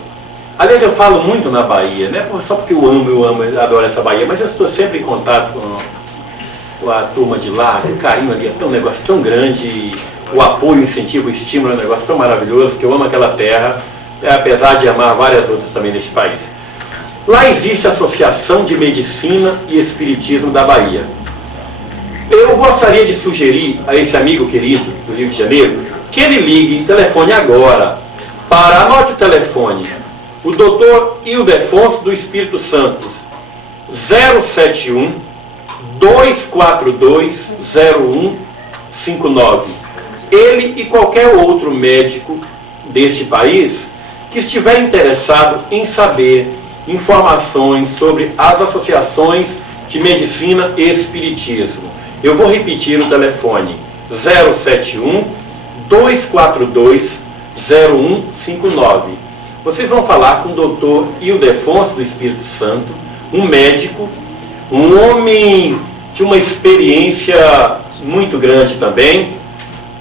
aliás, eu falo muito na Bahia, né? Só porque eu adoro essa Bahia, mas eu estou sempre em contato com a turma de lá, o carinho ali é um negócio tão grande, o apoio, o incentivo, o estímulo é um negócio tão maravilhoso, que eu amo aquela terra, apesar de amar várias outras também deste país. Lá existe a Associação de Medicina e Espiritismo da Bahia. Eu gostaria de sugerir a esse amigo querido do Rio de Janeiro que ele ligue, telefone agora, anote o telefone, o Dr. Ildefonso do Espírito Santo, 071 242 0159. Ele e qualquer outro médico deste país que estiver interessado em saber informações sobre as associações de medicina e espiritismo. Eu vou repetir o telefone: 071 242 0159. Vocês vão falar com o Dr. Ildefonso do Espírito Santo, um médico, um homem de uma experiência muito grande também,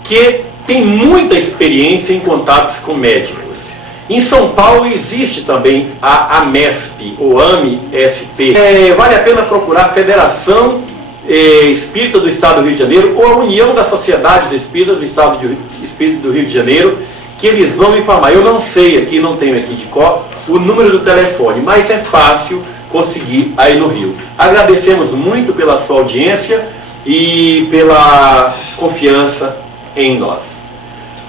que tem muita experiência em contatos com médicos. Em São Paulo existe também a AMESP, ou AMESP. Vale a pena procurar a Federação Espírita do Estado do Rio de Janeiro, ou a União das Sociedades Espíritas do Estado do Rio de Janeiro, que eles vão informar. Eu não sei aqui, não tenho aqui de cor, o número do telefone, mas é fácil conseguir aí no Rio. Agradecemos muito pela sua audiência e pela confiança em nós.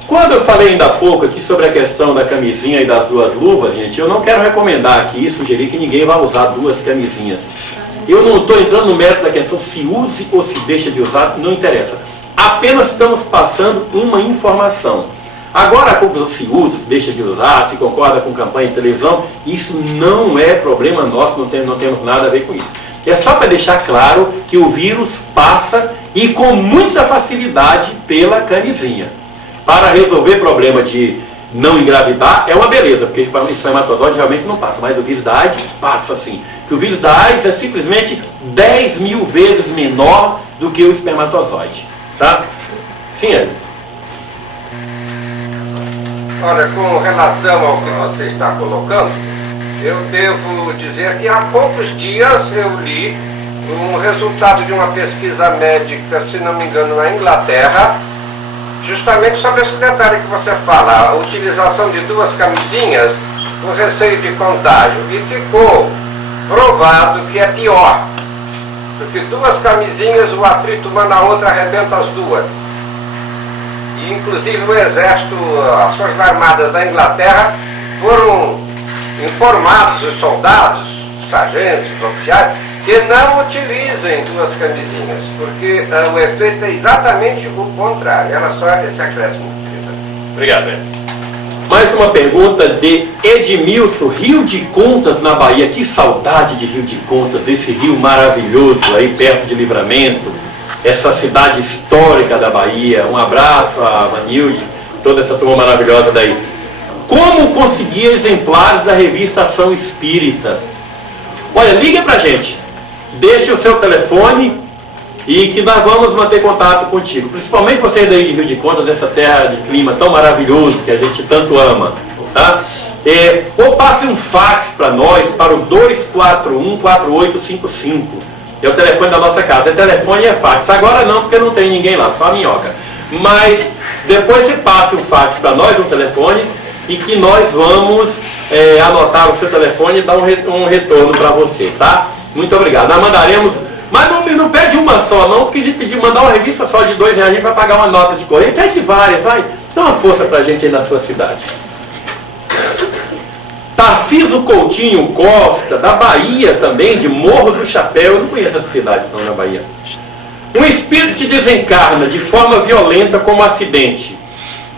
Quando eu falei ainda há pouco aqui sobre a questão da camisinha e das duas luvas, gente, eu não quero recomendar aqui, sugerir que ninguém vá usar duas camisinhas. Eu não estou entrando no mérito da questão se use ou se deixa de usar, não interessa. Apenas estamos passando uma informação. Agora, como se usa, se deixa de usar, se concorda com campanha de televisão, isso não é problema nosso, não temos nada a ver com isso. É só para deixar claro que o vírus passa e com muita facilidade pela camisinha. Para resolver problema de não engravidar é uma beleza, porque o espermatozoide realmente não passa, mas o vírus da AIDS passa sim. Que o vírus da AIDS é simplesmente 10.000 vezes menor do que o espermatozoide. Tá? Sim, Hélio. Olha, com relação ao que você está colocando, eu devo dizer que há poucos dias eu li um resultado de uma pesquisa médica, se não me engano, na Inglaterra, justamente sobre esse detalhe que você fala, a utilização de duas camisinhas com receio de contágio. E ficou provado que é pior, porque duas camisinhas, o atrito uma na outra arrebenta as duas. E inclusive o exército, as forças armadas da Inglaterra foram informados, os soldados, os sargentos, os oficiais, que não utilizem duas camisinhas, porque o efeito é exatamente o contrário. Era só esse acréscimo. Obrigado, Hélio. Mais uma pergunta de Edmilson, Rio de Contas, na Bahia. Que saudade de Rio de Contas, desse rio maravilhoso aí perto de Livramento, essa cidade histórica da Bahia. Um abraço a Vanilde, toda essa turma maravilhosa daí. Como conseguir exemplares da revista Ação Espírita? Olha, liga pra gente. Deixe o seu telefone, e que nós vamos manter contato contigo, principalmente vocês aí de Rio de Contas, dessa terra de clima tão maravilhoso que a gente tanto ama, tá? Ou passe um fax para nós, para o 241-4855, que é o telefone da nossa casa. É telefone e é fax. Agora não, porque não tem ninguém lá, só a minhoca. Mas depois você passe um fax para nós, um telefone, e que nós vamos anotar o seu telefone e dar um retorno para você, tá? Muito obrigado. Nós mandaremos, mas não pede uma só não, porque a gente pedir mandar uma revista só de R$2, a gente vai pagar uma nota de correio. Pede várias, vai. Dá uma força pra gente aí na sua cidade. Tarciso Coutinho Costa, da Bahia também, de Morro do Chapéu. Eu não conheço essa cidade não, na Bahia. Um espírito que desencarna de forma violenta como acidente,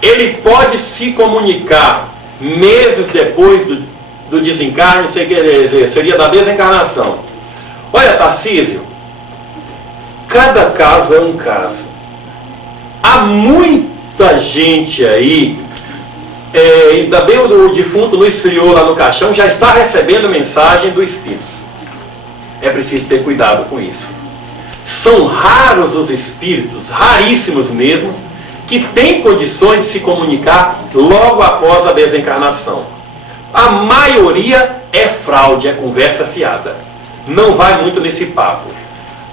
ele pode se comunicar meses depois do desencarne, seria da desencarnação. Olha, Tarcísio, cada caso é um caso. Há muita gente aí, ainda bem o defunto não esfriou lá no caixão, já está recebendo mensagem do espírito. É preciso ter cuidado com isso. São raros os espíritos, raríssimos mesmo, que têm condições de se comunicar logo após a desencarnação. A maioria é fraude, é conversa fiada. Não vai muito nesse papo.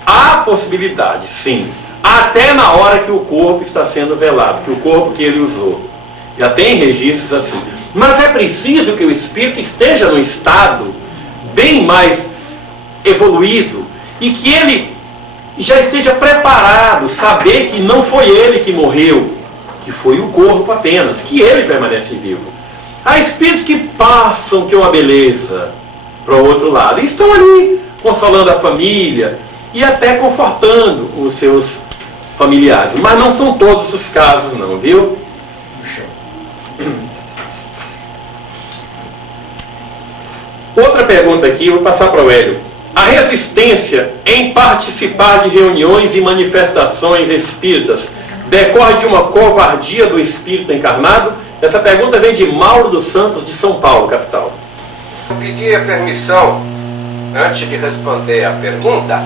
Há possibilidade, sim, até na hora que o corpo está sendo velado, que o corpo que ele usou. Já tem registros assim. Mas é preciso que o espírito esteja num estado bem mais evoluído e que ele já esteja preparado, saber que não foi ele que morreu, que foi o corpo apenas, que ele permanece vivo. Há espíritos que passam, que é uma beleza, para o outro lado, e estão ali consolando a família e até confortando os seus familiares. Mas não são todos os casos não, viu? Outra pergunta aqui, eu vou passar para o Hélio. A resistência em participar de reuniões e manifestações espíritas decorre de uma covardia do espírito encarnado? Essa pergunta vem de Mauro dos Santos, de São Paulo, capital. Eu pedi a permissão, antes de responder a pergunta,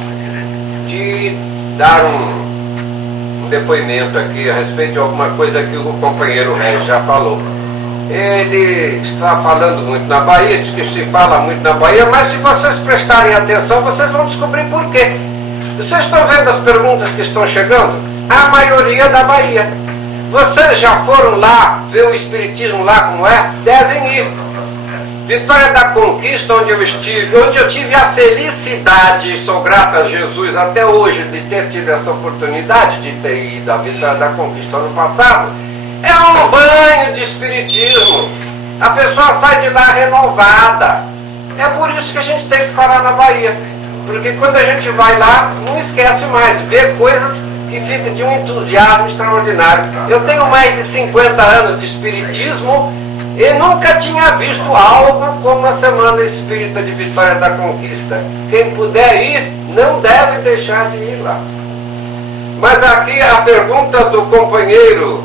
de dar um depoimento aqui a respeito de alguma coisa que o companheiro Regis já falou. Ele está falando muito na Bahia, diz que se fala muito na Bahia, mas se vocês prestarem atenção, vocês vão descobrir por quê. Vocês estão vendo as perguntas que estão chegando? A maioria da Bahia. Vocês já foram lá ver o espiritismo lá como é? Devem ir. Vitória da Conquista, onde eu estive, onde eu tive a felicidade, e sou grato a Jesus até hoje, de ter tido essa oportunidade de ter ido à Vitória da Conquista ano passado, é um banho de espiritismo. A pessoa sai de lá renovada. É por isso que a gente tem que parar na Bahia. Porque quando a gente vai lá, não esquece mais, vê coisas que ficam de um entusiasmo extraordinário. Eu tenho mais de 50 anos de espiritismo e nunca tinha visto algo como a Semana Espírita de Vitória da Conquista. Quem puder ir, não deve deixar de ir lá. Mas aqui a pergunta do companheiro: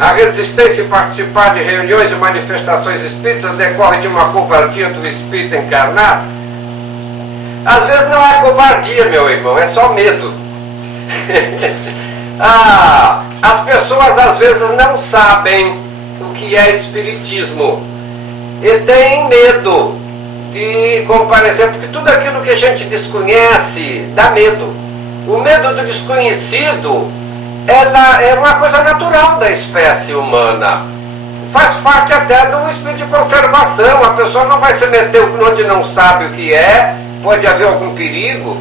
a resistência em participar de reuniões e manifestações espíritas decorre de uma covardia do espírito encarnado? Às vezes não é covardia, meu irmão, é só medo. As pessoas às vezes não sabem o que é espiritismo e têm medo de comparecer, porque tudo aquilo que a gente desconhece dá medo. O medo do desconhecido é uma coisa natural da espécie humana. Faz parte até do espírito de conservação. A pessoa não vai se meter onde não sabe o que é, pode haver algum perigo.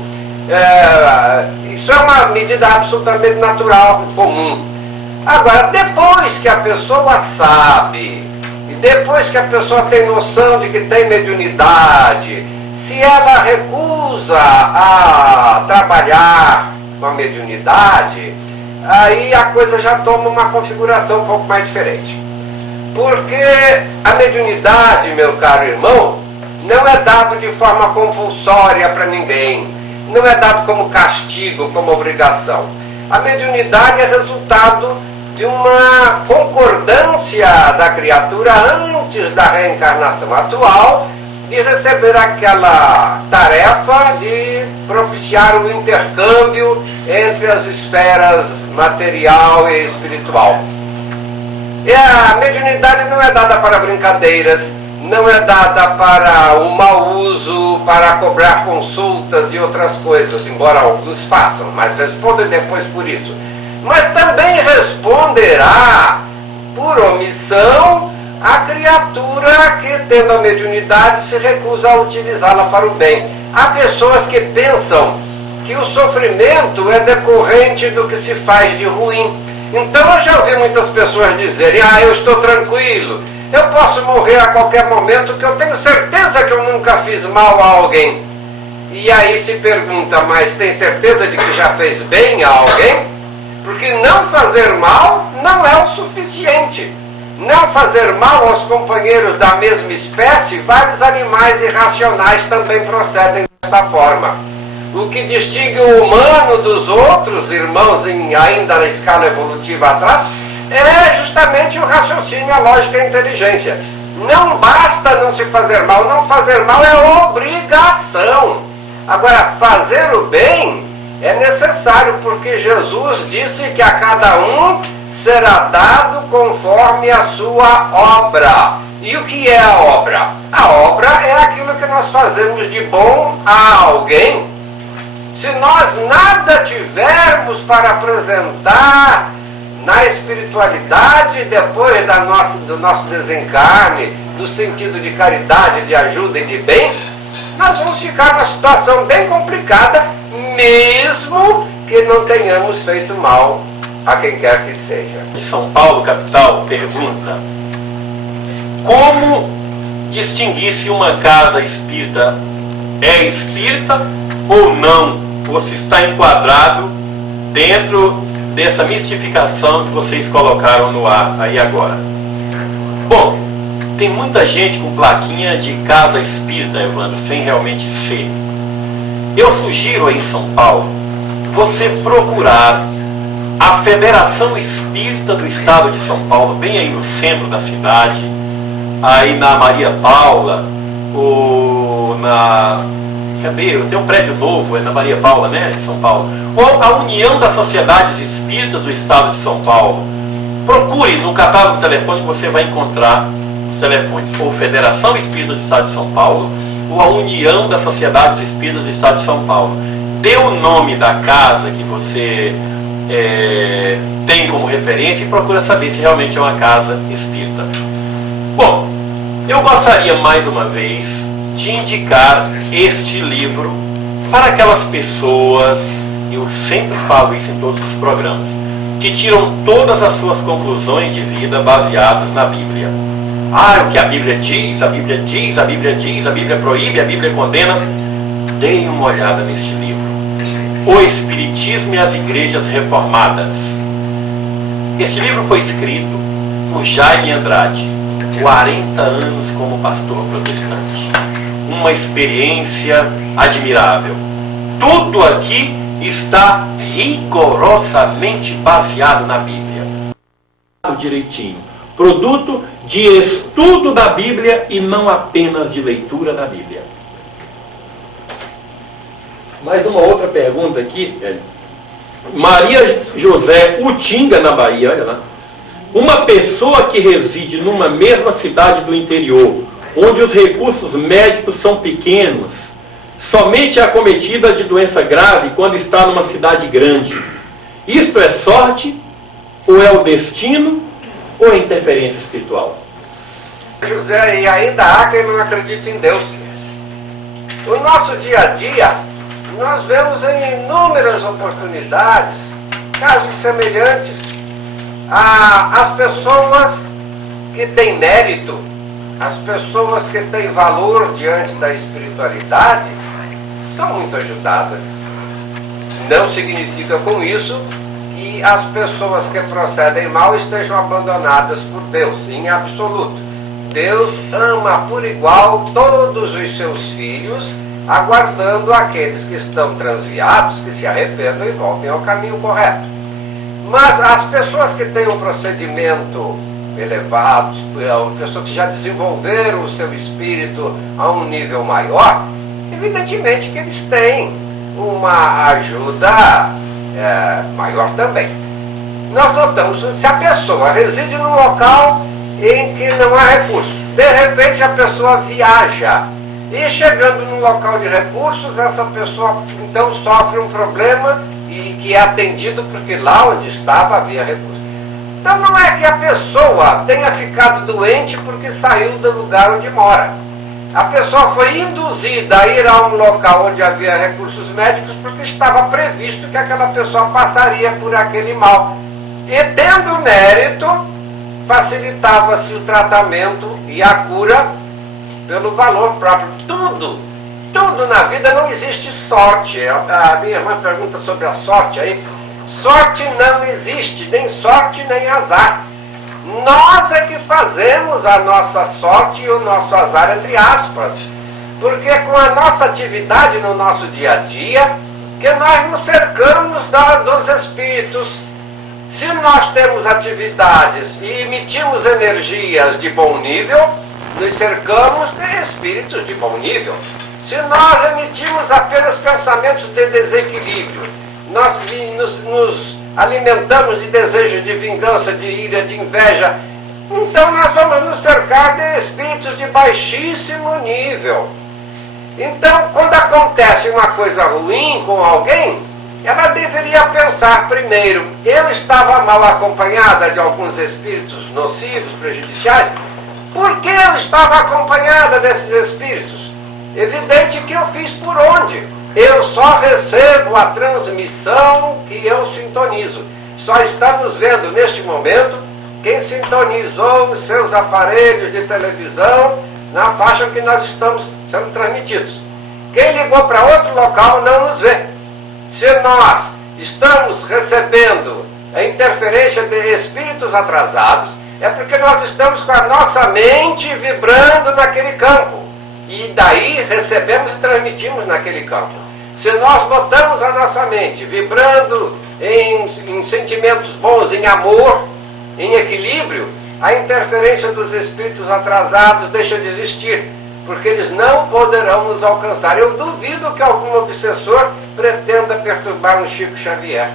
Isso é uma medida absolutamente natural, comum. Agora, depois que a pessoa sabe, e depois que a pessoa tem noção de que tem mediunidade, se ela recusa a trabalhar com a mediunidade, aí a coisa já toma uma configuração um pouco mais diferente. Porque a mediunidade, meu caro irmão, não é dado de forma compulsória para ninguém. Não é dado como castigo, como obrigação. A mediunidade é resultado de uma concordância da criatura antes da reencarnação atual de receber aquela tarefa de propiciar o intercâmbio entre as esferas material e espiritual. E a mediunidade não é dada para brincadeiras, não é dada para o mau uso, para cobrar consultas e outras coisas, embora alguns façam, mas respondem depois por isso. Mas também responderá por omissão a criatura que, tendo a mediunidade, se recusa a utilizá-la para o bem. Há pessoas que pensam que o sofrimento é decorrente do que se faz de ruim. Então eu já ouvi muitas pessoas dizerem: eu estou tranquilo, eu posso morrer a qualquer momento, que eu tenho certeza que eu nunca fiz mal a alguém. E aí se pergunta: mas tem certeza de que já fez bem a alguém? Porque não fazer mal não é o suficiente. Não fazer mal aos companheiros da mesma espécie, vários animais irracionais também procedem desta forma. O que distingue o humano dos outros irmãos ainda na escala evolutiva atrás é justamente o raciocínio, a lógica e a inteligência. Não basta não se fazer mal, não fazer mal é obrigação. Agora, fazer o bem é necessário, porque Jesus disse que a cada um será dado conforme a sua obra. E o que é a obra? A obra é aquilo que nós fazemos de bom a alguém. Se nós nada tivermos para apresentar na espiritualidade depois do nosso desencarne, no sentido de caridade, de ajuda e de bem, nós vamos ficar numa situação bem complicada, mesmo que não tenhamos feito mal a quem quer que seja. De São Paulo, capital, pergunta: como distinguir se uma casa espírita é espírita ou não, ou se está enquadrado dentro dessa mistificação que vocês colocaram no ar aí agora? Bom, tem muita gente com plaquinha de casa espírita, Evandro, sem realmente ser. Eu sugiro aí em São Paulo você procurar a Federação Espírita do Estado de São Paulo, bem aí no centro da cidade, aí na Maria Paula, ou na... Tem um prédio novo, é na Maria Paula, né, em São Paulo. Ou a União das Sociedades Espíritas do Estado de São Paulo. Procure no catálogo telefônico, você vai encontrar os telefones. Ou Federação Espírita do Estado de São Paulo, ou a União das Sociedades Espíritas do Estado de São Paulo. Dê o nome da casa que você tem como referência e procura saber se realmente é uma casa espírita. Bom, eu gostaria mais uma vez de indicar este livro para aquelas pessoas, eu sempre falo isso em todos os programas, que tiram todas as suas conclusões de vida baseadas na Bíblia. O que a Bíblia diz, a Bíblia diz, a Bíblia diz, a Bíblia proíbe, a Bíblia condena. Deem uma olhada neste livro. O Espiritismo e as Igrejas Reformadas. Este livro foi escrito por Jaime Andrade, 40 anos como pastor protestante. Uma experiência admirável. Tudo aqui está rigorosamente baseado na Bíblia. Direitinho. Produto de estudo da Bíblia e não apenas de leitura da Bíblia. Mais uma outra pergunta aqui. Maria José Utinga, na Bahia, olha lá. Uma pessoa que reside numa mesma cidade do interior, onde os recursos médicos são pequenos, somente é acometida de doença grave quando está numa cidade grande. Isto é sorte, ou é o destino, ou é interferência espiritual? José, e ainda há quem não acredita em Deus. No nosso dia a dia, nós vemos em inúmeras oportunidades casos semelhantes. As pessoas que têm mérito, as pessoas que têm valor diante da espiritualidade, são muito ajudadas. Não significa com isso que as pessoas que procedem mal estejam abandonadas por Deus, em absoluto. Deus ama por igual todos os seus filhos, aguardando aqueles que estão transviados, que se arrependam e voltem ao caminho correto. Mas as pessoas que têm um procedimento elevado, pessoas que já desenvolveram o seu espírito a um nível maior, evidentemente que eles têm uma ajuda maior também. Nós notamos, se a pessoa reside num local em que não há recursos, de repente a pessoa viaja, e chegando num local de recursos, essa pessoa então sofre um problema e que é atendido porque lá onde estava havia recursos. Então não é que a pessoa tenha ficado doente porque saiu do lugar onde mora. A pessoa foi induzida a ir a um local onde havia recursos médicos porque estava previsto que aquela pessoa passaria por aquele mal. E tendo mérito, facilitava-se o tratamento e a cura pelo valor próprio. Tudo na vida, não existe sorte. A minha irmã pergunta sobre a sorte aí. Sorte não existe, nem sorte nem azar. Nós é que fazemos a nossa sorte e o nosso azar, entre aspas. Porque é com a nossa atividade no nosso dia a dia que nós nos cercamos dos espíritos. Se nós temos atividades e emitimos energias de bom nível, nos cercamos de espíritos de bom nível. Se nós emitimos apenas pensamentos de desequilíbrio, nós nos alimentamos de desejos de vingança, de ira, de inveja, então nós vamos nos cercar de espíritos de baixíssimo nível. Então, quando acontece uma coisa ruim com alguém, ela deveria pensar primeiro, eu estava mal acompanhada de alguns espíritos nocivos, prejudiciais, por que eu estava acompanhada desses espíritos? Evidente que eu fiz por onde? Eu só recebo a transmissão que eu sintonizo. Só estamos vendo neste momento quem sintonizou os seus aparelhos de televisão na faixa que nós estamos sendo transmitidos. Quem ligou para outro local não nos vê. Se nós estamos recebendo a interferência de espíritos atrasados, é porque nós estamos com a nossa mente vibrando naquele campo. E daí recebemos e transmitimos naquele campo. Se nós botamos a nossa mente vibrando em sentimentos bons, em amor, em equilíbrio, a interferência dos espíritos atrasados deixa de existir, porque eles não poderão nos alcançar. Eu duvido que algum obsessor pretenda perturbar um Chico Xavier.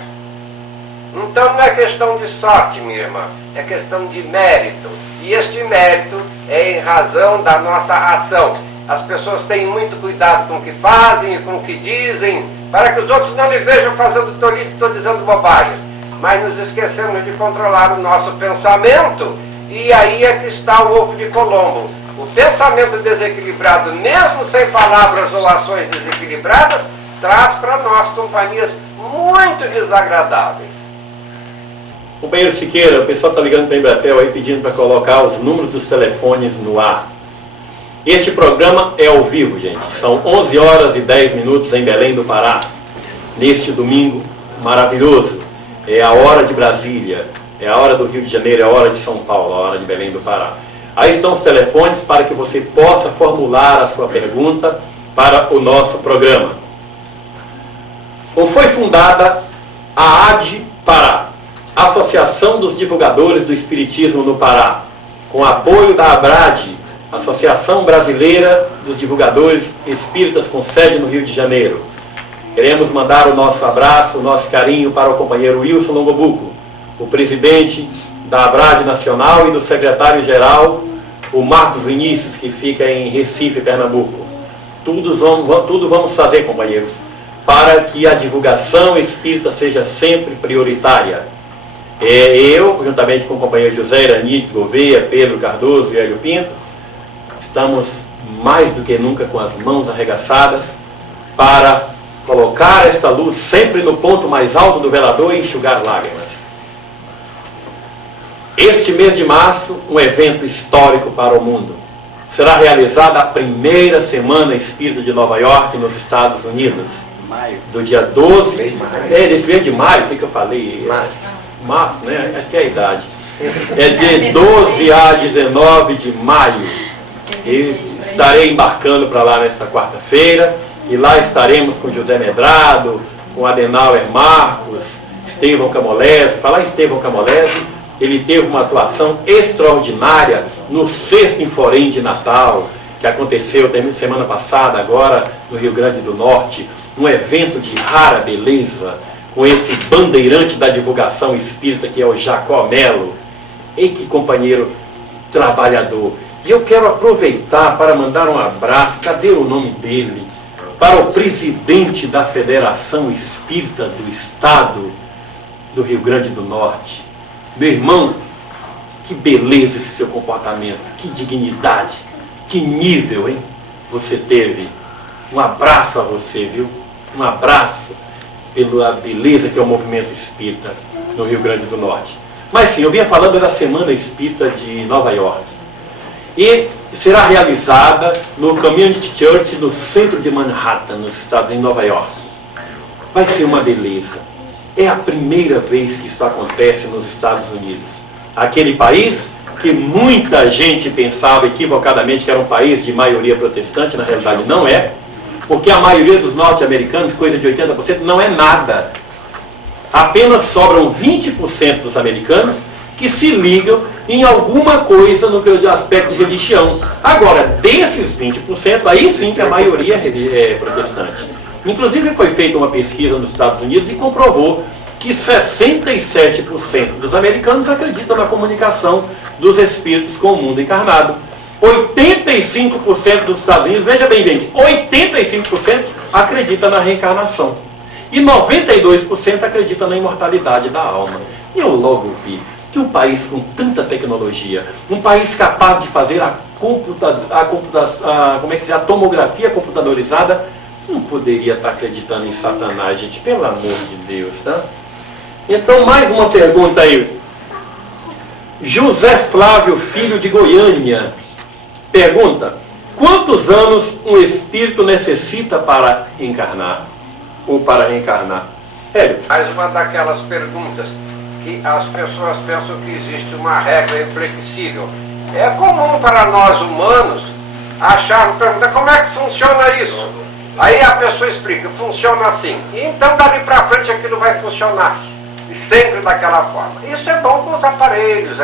Então não é questão de sorte, minha irmã, é questão de mérito. E este mérito é em razão da nossa ação. As pessoas têm muito cuidado com o que fazem e com o que dizem, para que os outros não lhe vejam fazendo tolice, estou dizendo bobagens. Mas nos esquecemos de controlar o nosso pensamento, e aí é que está o ovo de Colombo. O pensamento desequilibrado, mesmo sem palavras ou ações desequilibradas, traz para nós companhias muito desagradáveis. Companheiro Siqueira, o pessoal está ligando para a Embratel aí pedindo para colocar os números dos telefones no ar. Este programa é ao vivo, gente. São 11 horas e 10 minutos em Belém do Pará. Neste domingo maravilhoso. É a hora de Brasília, é a hora do Rio de Janeiro, é a hora de São Paulo, a hora de Belém do Pará. Aí estão os telefones para que você possa formular a sua pergunta para o nosso programa. Como foi fundada a AD Pará, Associação dos Divulgadores do Espiritismo no Pará, com apoio da ABRAD, Associação Brasileira dos Divulgadores Espíritas com sede no Rio de Janeiro. Queremos mandar o nosso abraço, o nosso carinho para o companheiro Wilson Longobuco, o presidente da ABRAD Nacional, e do secretário-geral, o Marcos Vinícius, que fica em Recife, Pernambuco. Tudo vamos fazer, companheiros, para que a divulgação espírita seja sempre prioritária. Eu, juntamente com o companheiro José Iranides Gouveia, Pedro Cardoso e Hélio Pinto, estamos mais do que nunca com as mãos arregaçadas para colocar esta luz sempre no ponto mais alto do velador e enxugar lágrimas. Este mês de março, um evento histórico para o mundo. Será realizada a primeira Semana Espírita de Nova York, nos Estados Unidos. Do dia 12... Desse mês de maio, o que eu falei? Março, né? Acho que é a idade. É de 12 a 19 de maio. E estarei embarcando para lá nesta quarta-feira, e lá estaremos com José Medrado, com Adenauer Marcos, Estevão Camolese. Falar em Estevão Camolese, ele teve uma atuação extraordinária no 6º Inforém de Natal, que aconteceu semana passada, agora no Rio Grande do Norte, um evento de rara beleza, com esse bandeirante da divulgação espírita que é o Jacó Melo. Ei, que companheiro trabalhador. E eu quero aproveitar para mandar um abraço, cadê o nome dele? Para o presidente da Federação Espírita do Estado do Rio Grande do Norte. Meu irmão, que beleza esse seu comportamento, que dignidade, que nível, hein? Você teve. Um abraço a você, viu? Um abraço pela beleza que é o movimento espírita no Rio Grande do Norte. Mas sim, eu vinha falando da Semana Espírita de Nova York. E será realizada no Community Church, no centro de Manhattan, nos Estados Unidos, em Nova York. Vai ser uma beleza. É a primeira vez que isso acontece nos Estados Unidos. Aquele país que muita gente pensava equivocadamente que era um país de maioria protestante, na realidade não é, porque a maioria dos norte-americanos, coisa de 80%, não é nada. Apenas sobram 20% dos americanos que se ligam em alguma coisa no que eu aspecto de religião. Agora, desses 20%, aí sim que a maioria é protestante. Inclusive foi feita uma pesquisa nos Estados Unidos e comprovou que 67% dos americanos acreditam na comunicação dos espíritos com o mundo encarnado. 85% dos Estados Unidos, veja bem, gente, 85% acredita na reencarnação. E 92% acredita na imortalidade da alma. E eu logo vi que um país com tanta tecnologia, um país capaz de fazer a tomografia computadorizada, não poderia estar acreditando em Satanás, gente, pelo amor de Deus, tá? Então, mais uma pergunta aí. José Flávio, filho de Goiânia, pergunta: quantos anos um espírito necessita para encarnar? Ou para reencarnar? Hélio. Mais uma daquelas perguntas que as pessoas pensam que existe uma regra inflexível. É comum para nós humanos perguntar como é que funciona isso. Aí a pessoa explica, funciona assim. E então dali para frente aquilo vai funcionar. E sempre daquela forma. Isso é bom com os aparelhos,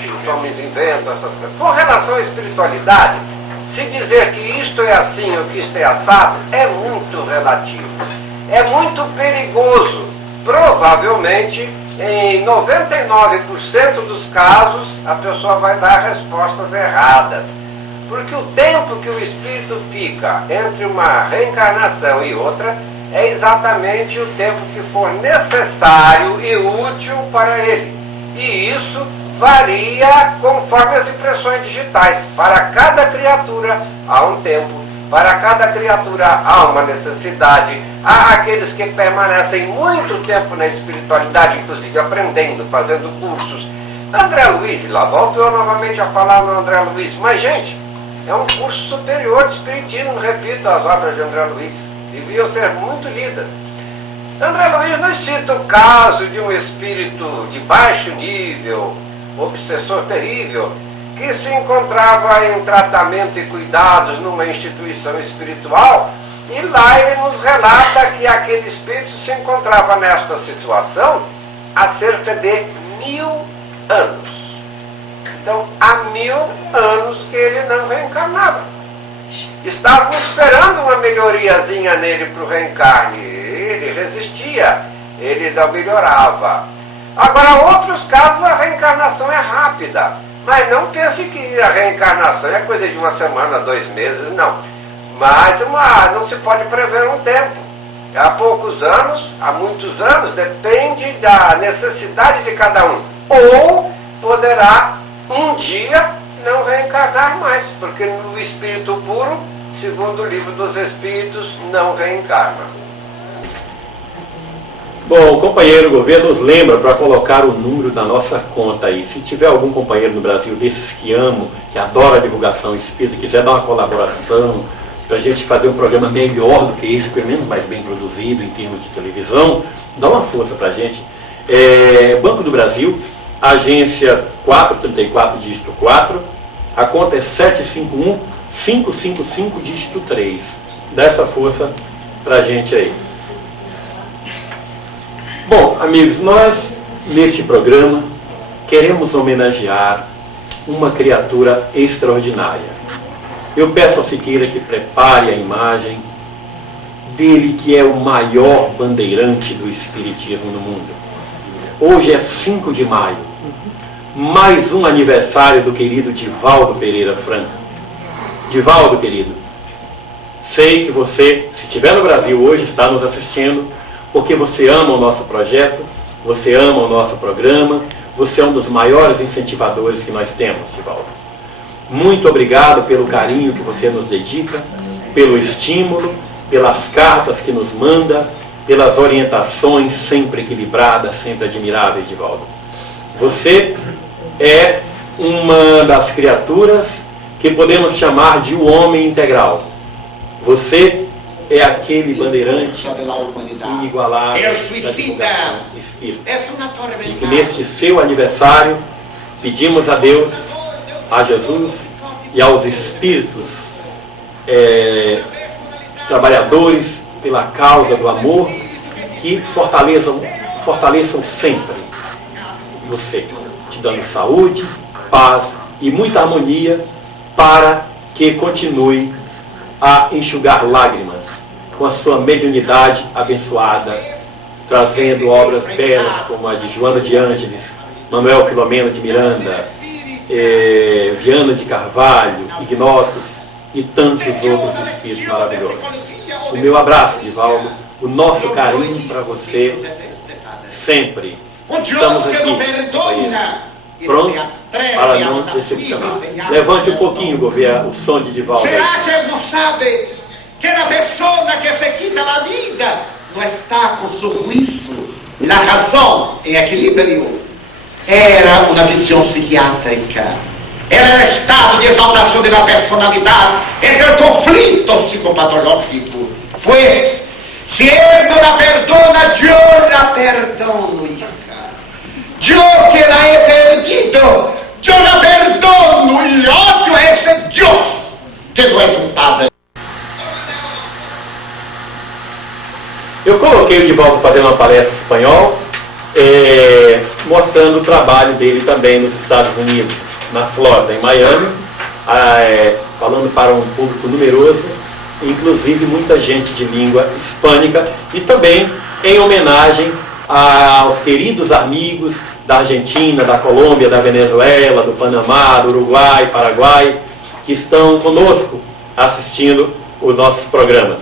que os homens inventam, essas coisas. Com relação à espiritualidade, se dizer que isto é assim ou que isto é assado, é muito relativo. É muito perigoso. Provavelmente, em 99% dos casos, a pessoa vai dar respostas erradas. Porque o tempo que o espírito fica entre uma reencarnação e outra é exatamente o tempo que for necessário e útil para ele. E isso varia conforme as impressões digitais. Para cada criatura há um tempo, para cada criatura há uma necessidade. Há aqueles que permanecem muito tempo na espiritualidade, inclusive aprendendo, fazendo cursos. André Luiz, lá volto eu novamente a falar no André Luiz, mas gente, é um curso superior de espiritismo, repito, as obras de André Luiz deviam ser muito lidas. André Luiz nos cita o caso de um espírito de baixo nível, obsessor terrível, que se encontrava em tratamento e cuidados numa instituição espiritual, e lá ele nos relata que aquele espírito se encontrava nesta situação há cerca de 1000 anos. Então, há 1000 anos que ele não reencarnava. Estavam esperando uma melhoriazinha nele para o reencarne. Ele resistia, ele não melhorava. Agora, outros casos, a reencarnação é rápida. Mas não pense que a reencarnação é coisa de uma semana, 2 meses, não. Mas não se pode prever um tempo. Há poucos anos, há muitos anos, depende da necessidade de cada um. Ou poderá, um dia, não reencarnar mais, porque no espírito puro, segundo o livro dos Espíritos, não reencarna. Bom, o companheiro governo nos lembra para colocar o número da nossa conta aí. Se tiver algum companheiro no Brasil desses que amam, que adora a divulgação espírita, quiser dar uma colaboração para a gente fazer um programa melhor do que esse, pelo menos mais bem produzido em termos de televisão, dá uma força para a gente. Banco do Brasil, agência 434, dígito 4, a conta é 751-555, dígito 3. Dá essa força para a gente aí. Bom, amigos, nós, neste programa, queremos homenagear uma criatura extraordinária. Eu peço ao Siqueira que prepare a imagem dele que é o maior bandeirante do espiritismo no mundo. Hoje é 5 de maio, mais um aniversário do querido Divaldo Pereira Franco. Divaldo, querido, sei que você, se estiver no Brasil hoje, está nos assistindo, porque você ama o nosso projeto, você ama o nosso programa, você é um dos maiores incentivadores que nós temos, Divaldo. Muito obrigado pelo carinho que você nos dedica, pelo estímulo, pelas cartas que nos manda, pelas orientações sempre equilibradas, sempre admiráveis, Divaldo. Você é uma das criaturas que podemos chamar de o homem integral. Você é aquele bandeirante inigualável da divulgação espírita. E que neste seu aniversário pedimos a Deus, a Jesus e aos espíritos trabalhadores pela causa do amor, que fortaleçam sempre você, te dando saúde, paz e muita harmonia, para que continue a enxugar lágrimas com a sua mediunidade abençoada, trazendo obras belas como a de Joana de Ângeles, Manuel Filomeno de Miranda, Viana de Carvalho, Ignotos e tantos outros espíritos maravilhosos. O meu abraço, Divaldo, o nosso carinho para você sempre. Estamos aqui, companheiro, prontos para não decepcionar. Levante um pouquinho, Gouveia, o som de Divaldo. Será que ele não sabe que a pessoa que se quita a vida não está com seu juízo, a razão em equilíbrio? Era uma visão psiquiátrica. Era o estado de exaltação da personalidade, entre o conflito psicopatológico. Pois, se ele não la perdona, eu la perdono, hija. Eu que la he perdido, eu la perdono e odio a esse Deus que não é um padre. Eu coloquei o Divaldo fazendo uma palestra em espanhol, mostrando o trabalho dele também nos Estados Unidos, na Flórida, em Miami, falando para um público numeroso, inclusive muita gente de língua hispânica, e também em homenagem aos queridos amigos da Argentina, da Colômbia, da Venezuela, do Panamá, do Uruguai, Paraguai, que estão conosco assistindo os nossos programas.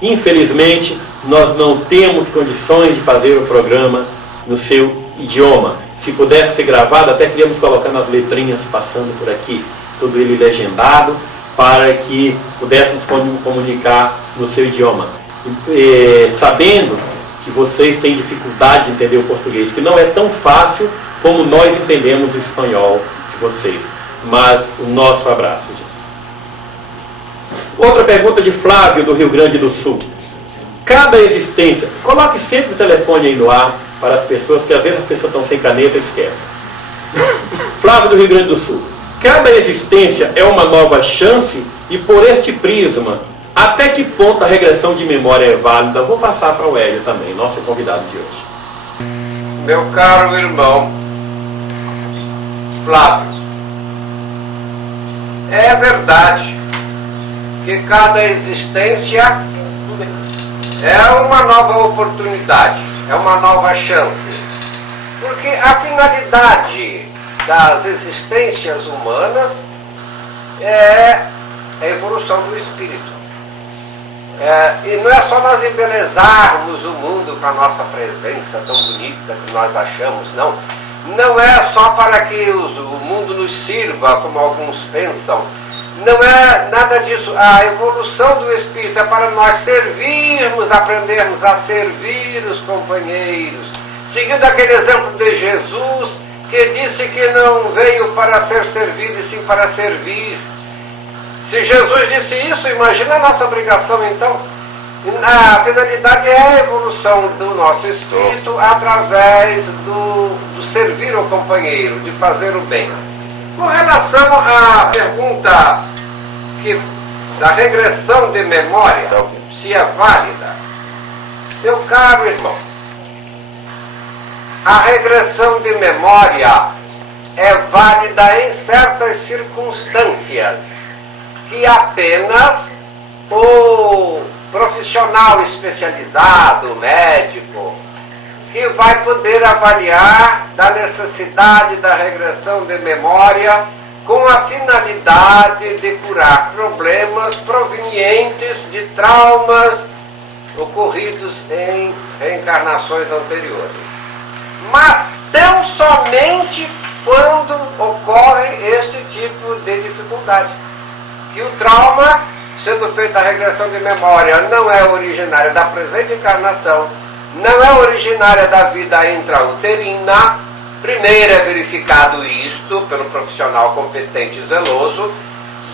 Infelizmente, nós não temos condições de fazer o programa no seu idioma. Se pudesse ser gravado, até queríamos colocar nas letrinhas passando por aqui, tudo ele legendado, para que pudéssemos comunicar no seu idioma. Sabendo que vocês têm dificuldade de entender o português, que não é tão fácil como nós entendemos o espanhol de vocês. Mas o nosso abraço. Outra pergunta de Flávio, do Rio Grande do Sul. Cada existência, coloque sempre o telefone aí no ar para as pessoas, que às vezes as pessoas estão sem caneta e esquecem. Flávio, do Rio Grande do Sul. Cada existência é uma nova chance, e por este prisma, até que ponto a regressão de memória é válida? Vou passar para o Hélio também, nosso convidado de hoje. Meu caro irmão Flávio, é verdade que cada existência é uma nova oportunidade, é uma nova chance. Porque a finalidade das existências humanas é a evolução do espírito. E não é só nós embelezarmos o mundo com a nossa presença tão bonita que nós achamos, não. Não é só para que o mundo nos sirva, como alguns pensam. Não é nada disso. A evolução do espírito é para nós servirmos, aprendermos a servir os companheiros. Seguindo aquele exemplo de Jesus, que disse que não veio para ser servido, e sim para servir. Se Jesus disse isso, imagina a nossa obrigação então. A finalidade é a evolução do nosso espírito através do servir ao companheiro, de fazer o bem. Com relação à pergunta da regressão de memória, se é válida, meu caro irmão, a regressão de memória é válida em certas circunstâncias que apenas o profissional especializado, médico, que vai poder avaliar da necessidade da regressão de memória com a finalidade de curar problemas provenientes de traumas ocorridos em reencarnações anteriores. Mas tão somente quando ocorre este tipo de dificuldade, que o trauma, sendo feita a regressão de memória, não é originária da presente encarnação, não é originária da vida intrauterina. Primeiro é verificado isto pelo profissional competente e zeloso.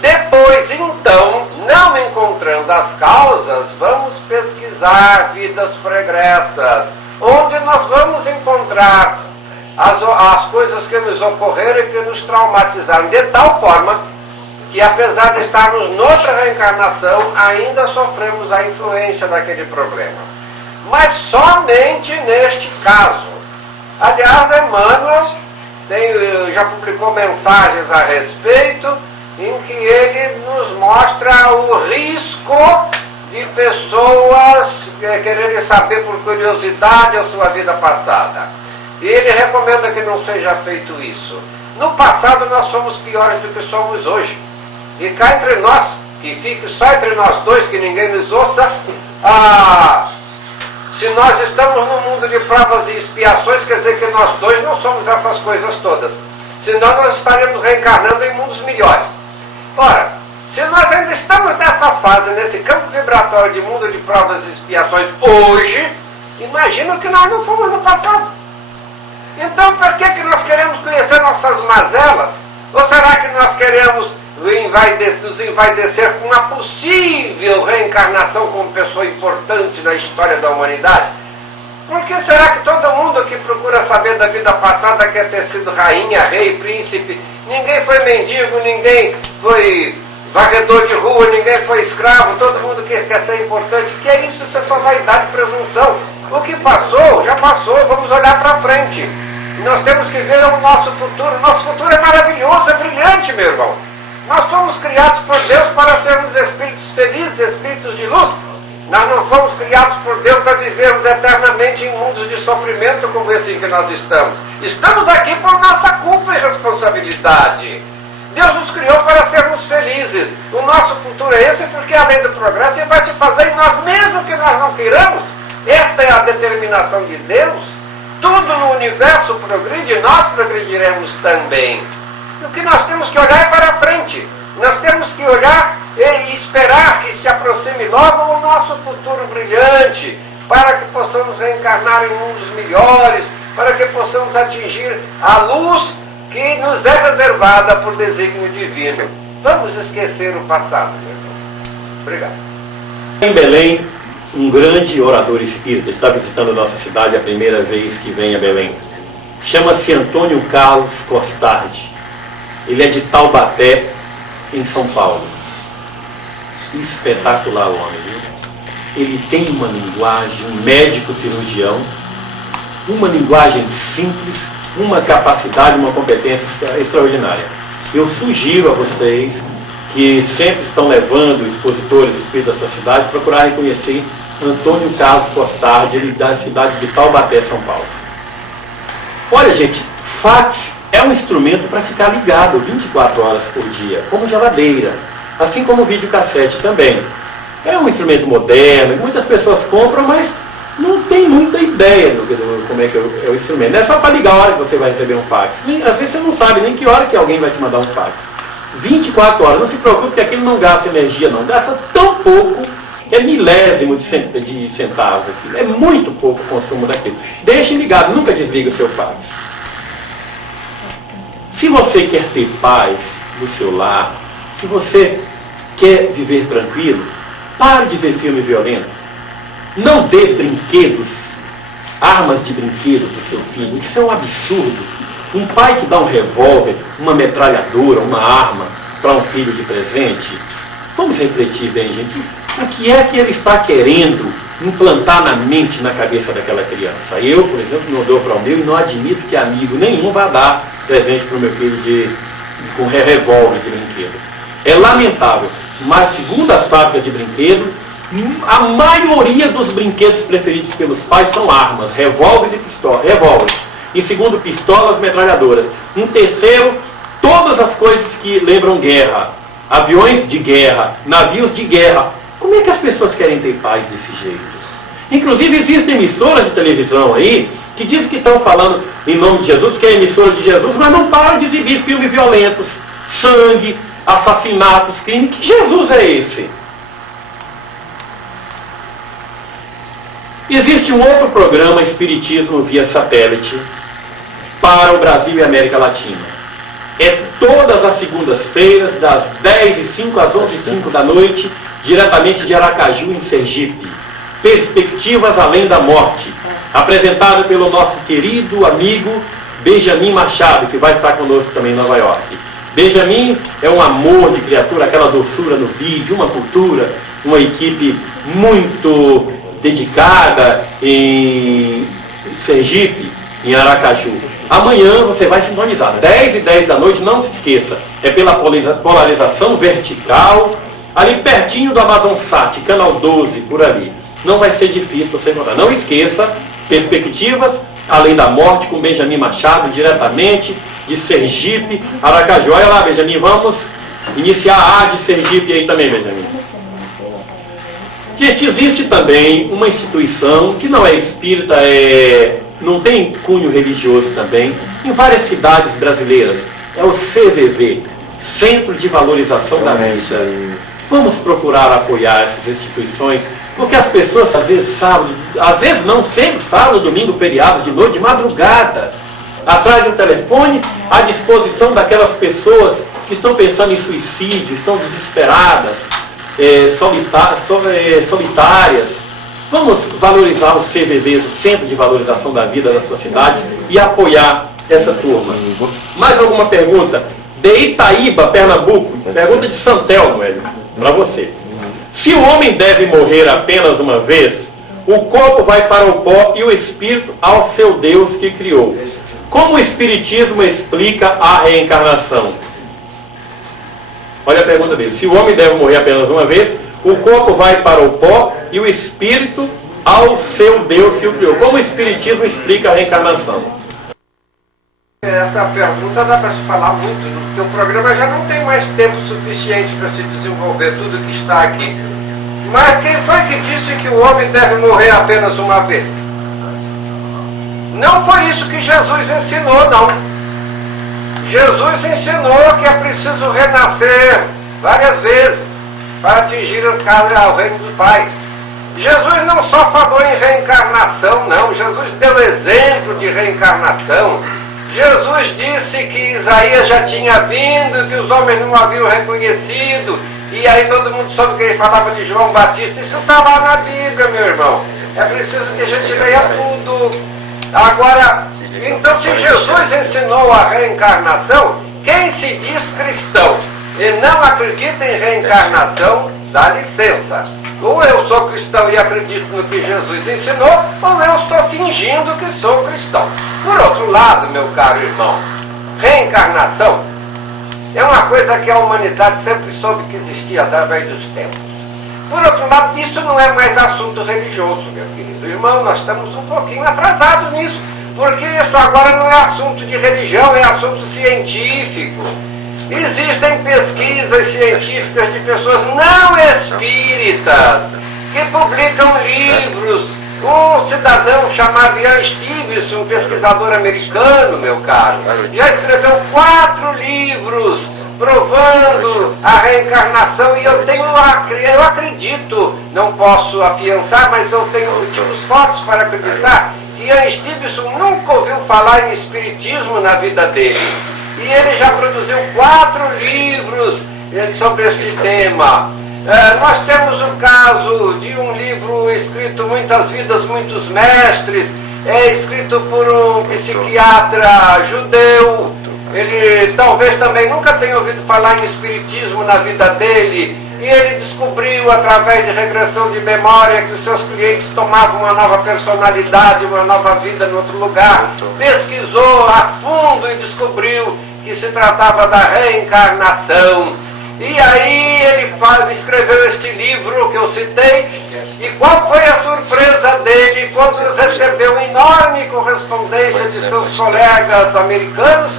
Depois, então, não encontrando as causas, vamos pesquisar vidas pregressas, onde nós vamos encontrar as coisas que nos ocorreram e que nos traumatizaram, de tal forma que, apesar de estarmos noutra reencarnação, ainda sofremos a influência daquele problema. Mas somente neste caso. Aliás, Emmanuel já publicou mensagens a respeito, em que ele nos mostra o risco de pessoas quererem saber por curiosidade a sua vida passada. E ele recomenda que não seja feito isso. No passado nós fomos piores do que somos hoje. E cá entre nós, que fique só entre nós dois, que ninguém nos ouça, se nós estamos num mundo de provas e expiações, quer dizer que nós dois não somos essas coisas todas. Senão nós estaremos reencarnando em mundos melhores. Ora, se nós ainda estamos nessa fase, nesse campo vibratório de mundo de provas e expiações hoje, imagina que nós não fomos no passado. Então, por que nós queremos conhecer nossas mazelas? Ou será que nós queremos nos envaidecer com uma possível reencarnação como pessoa importante na história da humanidade? Por que será que todo mundo que procura saber da vida passada quer ter sido rainha, rei, príncipe? Ninguém foi mendigo, ninguém foi varredor de rua, ninguém foi escravo, todo mundo quer ser importante. Que é isso? Isso é só vaidade e presunção. O que passou, já passou, vamos olhar para frente. Nós temos que ver o nosso futuro. Nosso futuro é maravilhoso, é brilhante, meu irmão. Nós fomos criados por Deus para sermos espíritos felizes, espíritos de luz. Nós não fomos criados por Deus para vivermos eternamente em mundos de sofrimento como esse em que nós estamos. Estamos aqui por nossa culpa e responsabilidade. Deus nos criou para sermos felizes. O nosso futuro é esse porque, além do progresso, Ele vai se fazer em nós, mesmo que nós não queiramos. Esta é a determinação de Deus. Tudo no universo progride, nós progrediremos também. O que nós temos que olhar é para frente. Nós temos que olhar e esperar que se aproxime logo o nosso futuro brilhante, para que possamos reencarnar em mundos melhores, para que possamos atingir a luz que nos é reservada por desígnio divino. Vamos esquecer o passado, meu irmão. Obrigado. Em Belém, um grande orador espírita está visitando a nossa cidade a primeira vez que vem a Belém. Chama-se Antônio Carlos Costardi. Ele é de Taubaté, em São Paulo. Espetacular o homem, viu? Ele tem uma linguagem, um médico cirurgião, uma linguagem simples, uma capacidade, uma competência extraordinária. Eu sugiro a vocês que sempre estão levando expositores espíritas da sua cidade, procurarem conhecer Antônio Carlos Costardi, ele da cidade de Taubaté, São Paulo. Olha, gente, fax é um instrumento para ficar ligado 24 horas por dia, como geladeira, assim como o videocassete também. É um instrumento moderno, muitas pessoas compram, mas não tem muita ideia do como é que é o instrumento. Não é só para ligar a hora que você vai receber um fax. Às vezes você não sabe nem que hora que alguém vai te mandar um fax. 24 horas, não se preocupe que aquilo não gasta energia não, gasta tão pouco, é milésimo de centavos aquilo, é muito pouco o consumo daquilo. Deixe ligado, nunca desliga o seu fax. Se você quer ter paz no seu lar, se você quer viver tranquilo, pare de ver filme violento. Não dê brinquedos, armas de brinquedo para o seu filho. Isso é um absurdo. Um pai que dá um revólver, uma metralhadora, uma arma para um filho de presente, vamos refletir bem, gente. O que é que ele está querendo implantar na mente, na cabeça daquela criança? Eu, por exemplo, não dou para o meu e não admito que amigo nenhum vá dar presente para o meu filho com revólver de brinquedo. É lamentável, mas segundo as fábricas de brinquedo, A maioria dos brinquedos preferidos pelos pais são armas, revólveres e pistolas. Em segundo, pistolas, metralhadoras. Em terceiro, todas as coisas que lembram guerra. Aviões de guerra, navios de guerra. Como é que as pessoas querem ter paz desse jeito? Inclusive existem emissoras de televisão aí que dizem que estão falando em nome de Jesus, que é emissora de Jesus, mas não param de exibir filmes violentos, sangue, assassinatos, crimes. Que Jesus é esse? Existe um outro programa, Espiritismo via satélite, para o Brasil e América Latina. É todas as segundas-feiras, das 10h05 às 11h05 da noite, diretamente de Aracaju, em Sergipe. Perspectivas Além da Morte, apresentado pelo nosso querido amigo Benjamin Machado, que vai estar conosco também em Nova York. Benjamin é um amor de criatura, aquela doçura no vídeo, uma cultura, uma equipe muito dedicada em Sergipe, em Aracaju. Amanhã você vai sintonizar, 10h10 da noite, não se esqueça, é pela polarização vertical, ali pertinho do Amazonsat, canal 12, por ali. Não vai ser difícil você encontrar. Não esqueça, Perspectivas Além da Morte, com Benjamin Machado, diretamente de Sergipe, Aracaju. Olha lá, Benjamin, vamos iniciar a de Sergipe aí também, Benjamin. Gente, existe também uma instituição que não é espírita, não tem cunho religioso também, em várias cidades brasileiras. É o CVV, Centro de Valorização da Vida. Vamos procurar apoiar essas instituições, porque as pessoas, às vezes sábado, às vezes não, sempre sábado, domingo, feriado, de noite, de madrugada, atrás de um telefone, à disposição daquelas pessoas que estão pensando em suicídio, estão desesperadas, solitárias. Vamos valorizar os CVVs, o Centro de Valorização da Vida das suas cidades, e apoiar essa turma. Mais alguma pergunta? De Itaíba, Pernambuco, pergunta de Santelmo, Hélio, para você. Se o homem deve morrer apenas uma vez, o corpo vai para o pó e o espírito ao seu Deus que criou. Como o Espiritismo explica a reencarnação? Olha a pergunta dele. Se o homem deve morrer apenas uma vez, o corpo vai para o pó e o espírito ao seu Deus que o criou. Como o Espiritismo explica a reencarnação? Essa pergunta dá para se falar muito, porque o programa já não tem mais tempo suficiente para se desenvolver tudo que está aqui. Mas quem foi que disse que o homem deve morrer apenas uma vez? Não foi isso que Jesus ensinou, não. Jesus ensinou que é preciso renascer várias vezes para atingir o reino do Pai. Jesus não só falou em reencarnação, não. Jesus deu exemplo de reencarnação. Jesus disse que Isaías já tinha vindo, que os homens não haviam reconhecido, e aí todo mundo soube que ele falava de João Batista. Isso está lá na Bíblia, meu irmão. É preciso que a gente leia tudo. Agora, então, se Jesus ensinou a reencarnação, quem se diz cristão e não acredita em reencarnação, dá licença. Ou eu sou cristão e acredito no que Jesus ensinou, ou eu estou fingindo que sou cristão. Por outro lado, meu caro irmão, reencarnação é uma coisa que a humanidade sempre soube que existia através dos tempos. Por outro lado, isso não é mais assunto religioso, meu querido irmão. Nós estamos um pouquinho atrasados nisso, porque isso agora não é assunto de religião, é assunto científico. Existem pesquisas científicas de pessoas não espíritas que publicam livros. Um cidadão chamado Ian Stevenson, um pesquisador americano, meu caro, já escreveu 4 livros provando a reencarnação, e eu acredito, não posso afiançar, mas eu tenho motivos fortes para acreditar que Ian Stevenson nunca ouviu falar em espiritismo na vida dele. E ele já produziu 4 livros sobre este tema. Nós temos o caso de um livro escrito Muitas Vidas, Muitos Mestres, escrito por um psiquiatra judeu. Ele talvez também nunca tenha ouvido falar em espiritismo na vida dele, e ele descobriu através de regressão de memória que os seus clientes tomavam uma nova personalidade, uma nova vida em outro lugar. Pesquisou a fundo e descobriu que se tratava da reencarnação. E aí ele escreveu este livro que eu citei, e qual foi a surpresa dele quando recebeu enorme correspondência de seus colegas americanos,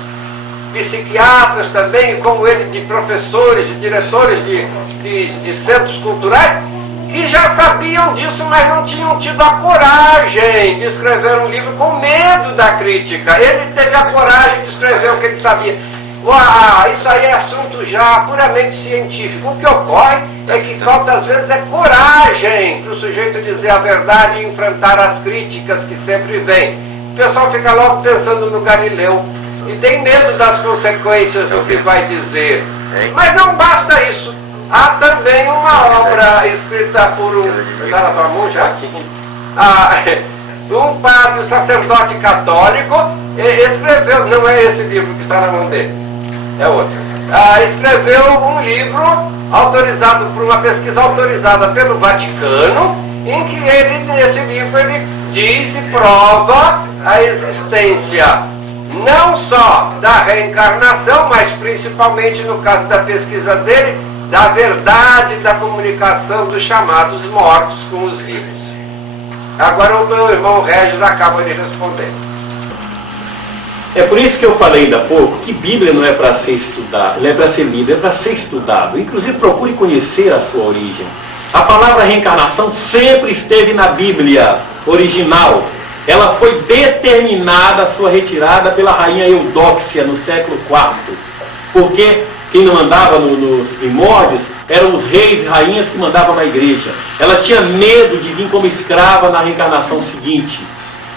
psiquiatras também, como ele, de professores e diretores de centros culturais, que já sabiam disso, mas não tinham tido a coragem de escrever um livro com medo da crítica. Ele teve a coragem de escrever o que ele sabia. Isso aí é assunto já puramente científico. O que ocorre é que falta às vezes é coragem para o sujeito dizer a verdade e enfrentar as críticas que sempre vêm. O pessoal fica logo pensando no Galileu e tem medo das consequências do que vai dizer. Mas não basta isso. Há também uma obra escrita por está na sua mão já? Um padre, sacerdote católico, escreveu, não é esse livro que está na mão dele, é outro. Escreveu um livro autorizado por uma pesquisa autorizada pelo Vaticano, em que nesse livro, ele diz e prova a existência não só da reencarnação, mas principalmente no caso da pesquisa dele, da verdade da comunicação dos chamados mortos com os vivos. Agora o meu irmão Regis acaba de responder. É por isso que eu falei ainda há pouco que Bíblia não é para ser estudada, não é para ser lida, é para ser estudado. Inclusive procure conhecer a sua origem. A palavra reencarnação sempre esteve na Bíblia original. Ela foi determinada, a sua retirada, pela rainha Eudóxia no século IV. Porque quem não mandava nos primórdios eram os reis e rainhas que mandavam na igreja. Ela tinha medo de vir como escrava na reencarnação seguinte.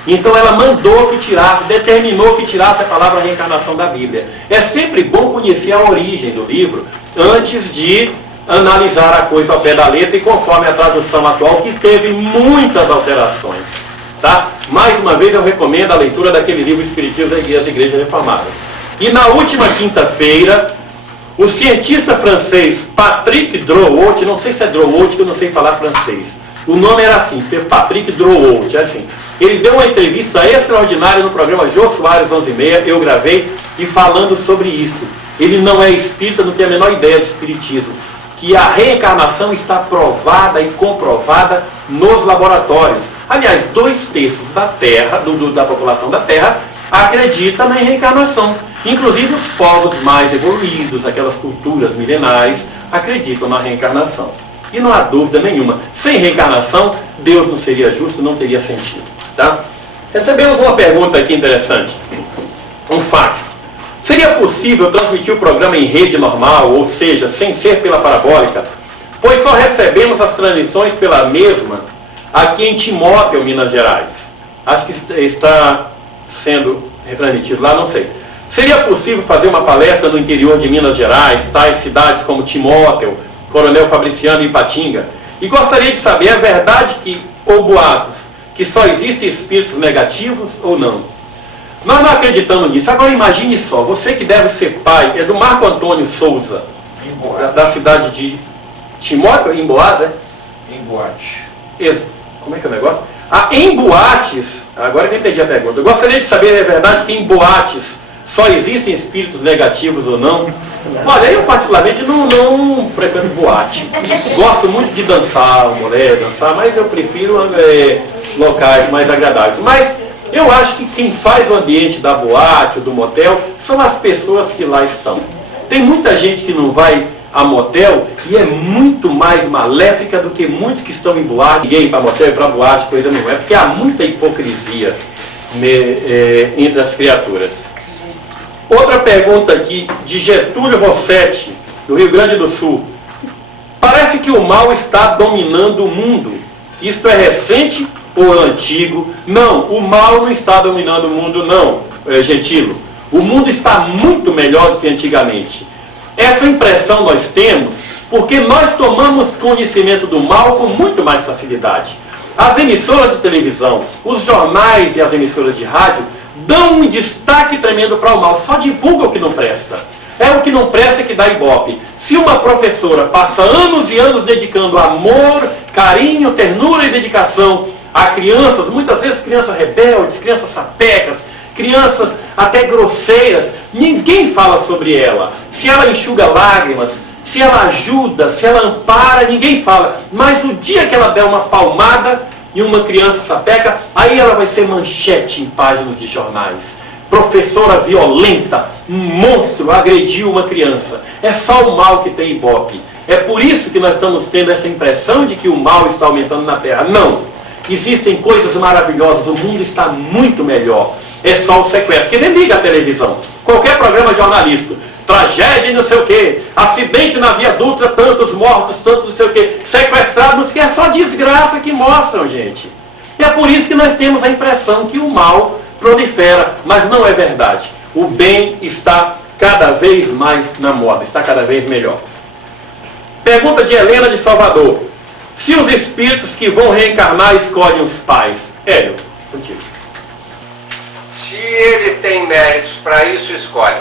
Então ela mandou que tirasse, determinou que tirasse a palavra reencarnação da Bíblia. É sempre bom conhecer a origem do livro antes de analisar a coisa ao pé da letra e conforme a tradução atual, que teve muitas alterações. Tá? Mais uma vez eu recomendo a leitura daquele livro Espiritismo das Igrejas Reformadas. E na última quinta-feira, o cientista francês Patrick Drouot, não sei se é Drouot, que eu não sei falar francês. O nome era assim, Patrick Drouot, é assim. Ele deu uma entrevista extraordinária no programa Jô Soares 11h30, eu gravei, e falando sobre isso. Ele não é espírita, não tem a menor ideia do espiritismo. Que a reencarnação está provada e comprovada nos laboratórios. Aliás, 2/3 da Terra, da população da Terra, acredita na reencarnação. Inclusive os povos mais evoluídos, aquelas culturas milenares, acreditam na reencarnação. E não há dúvida nenhuma, sem reencarnação, Deus não seria justo, não teria sentido. Tá? Recebemos uma pergunta aqui interessante. Um fax. Seria possível transmitir o programa em rede normal, ou seja, sem ser pela parabólica? Pois só recebemos as transmissões pela mesma aqui em Timóteo, Minas Gerais. Acho que está sendo retransmitido lá, não sei. Seria possível fazer uma palestra no interior de Minas Gerais, tais cidades como Timóteo, Coronel Fabriciano e Ipatinga? E gostaria de saber, é verdade que, ou boatos, que só existem espíritos negativos ou não? Nós não acreditamos nisso. Agora imagine só, você que deve ser pai, é do Marco Antônio Souza, da cidade de Timóteo, em Boaz, é? Em boate. Como é que é o negócio? Em boates, agora que eu entendi a pergunta, eu gostaria de saber, é verdade que em boates só existem espíritos negativos ou não? Olha, eu particularmente não frequento boate. Gosto muito de dançar, mulher, dançar, mas eu prefiro locais mais agradáveis. Mas eu acho que quem faz o ambiente da boate ou do motel são as pessoas que lá estão. Tem muita gente que não vai a motel e é muito mais maléfica do que muitos que estão em boate. Ninguém para motel e para boate, coisa nenhuma. É porque há muita hipocrisia entre as criaturas. Outra pergunta aqui, de Getúlio Rossetti, do Rio Grande do Sul. Parece que o mal está dominando o mundo. Isto é recente ou antigo? Não, o mal não está dominando o mundo, não, Getúlio. O mundo está muito melhor do que antigamente. Essa impressão nós temos porque nós tomamos conhecimento do mal com muito mais facilidade. As emissoras de televisão, os jornais e as emissoras de rádio dão um destaque tremendo para o mal, só divulga o que não presta. É o que não presta que dá ibope. Se uma professora passa anos e anos dedicando amor, carinho, ternura e dedicação a crianças, muitas vezes crianças rebeldes, crianças sapecas, crianças até grosseiras, ninguém fala sobre ela. Se ela enxuga lágrimas, se ela ajuda, se ela ampara, ninguém fala. Mas o dia que ela der uma palmada em uma criança sapeca, aí ela vai ser manchete em páginas de jornais. Professora violenta, um monstro, agrediu uma criança. É só o mal que tem Ibope. É por isso que nós estamos tendo essa impressão de que o mal está aumentando na Terra. Não. Existem coisas maravilhosas, o mundo está muito melhor. É só o sequestro. Que nem liga a televisão. Qualquer programa jornalístico. Tragédia e não sei o quê. Acidente na Via Dutra, tantos mortos, tantos não sei o quê. Sequestrados, que é só desgraça que mostram, gente. E é por isso que nós temos a impressão que o mal prolifera. Mas não é verdade. O bem está cada vez mais na moda. Está cada vez melhor. Pergunta de Helena de Salvador. Se os espíritos que vão reencarnar escolhem os pais? Hélio, contigo. Se ele tem méritos para isso, escolhe.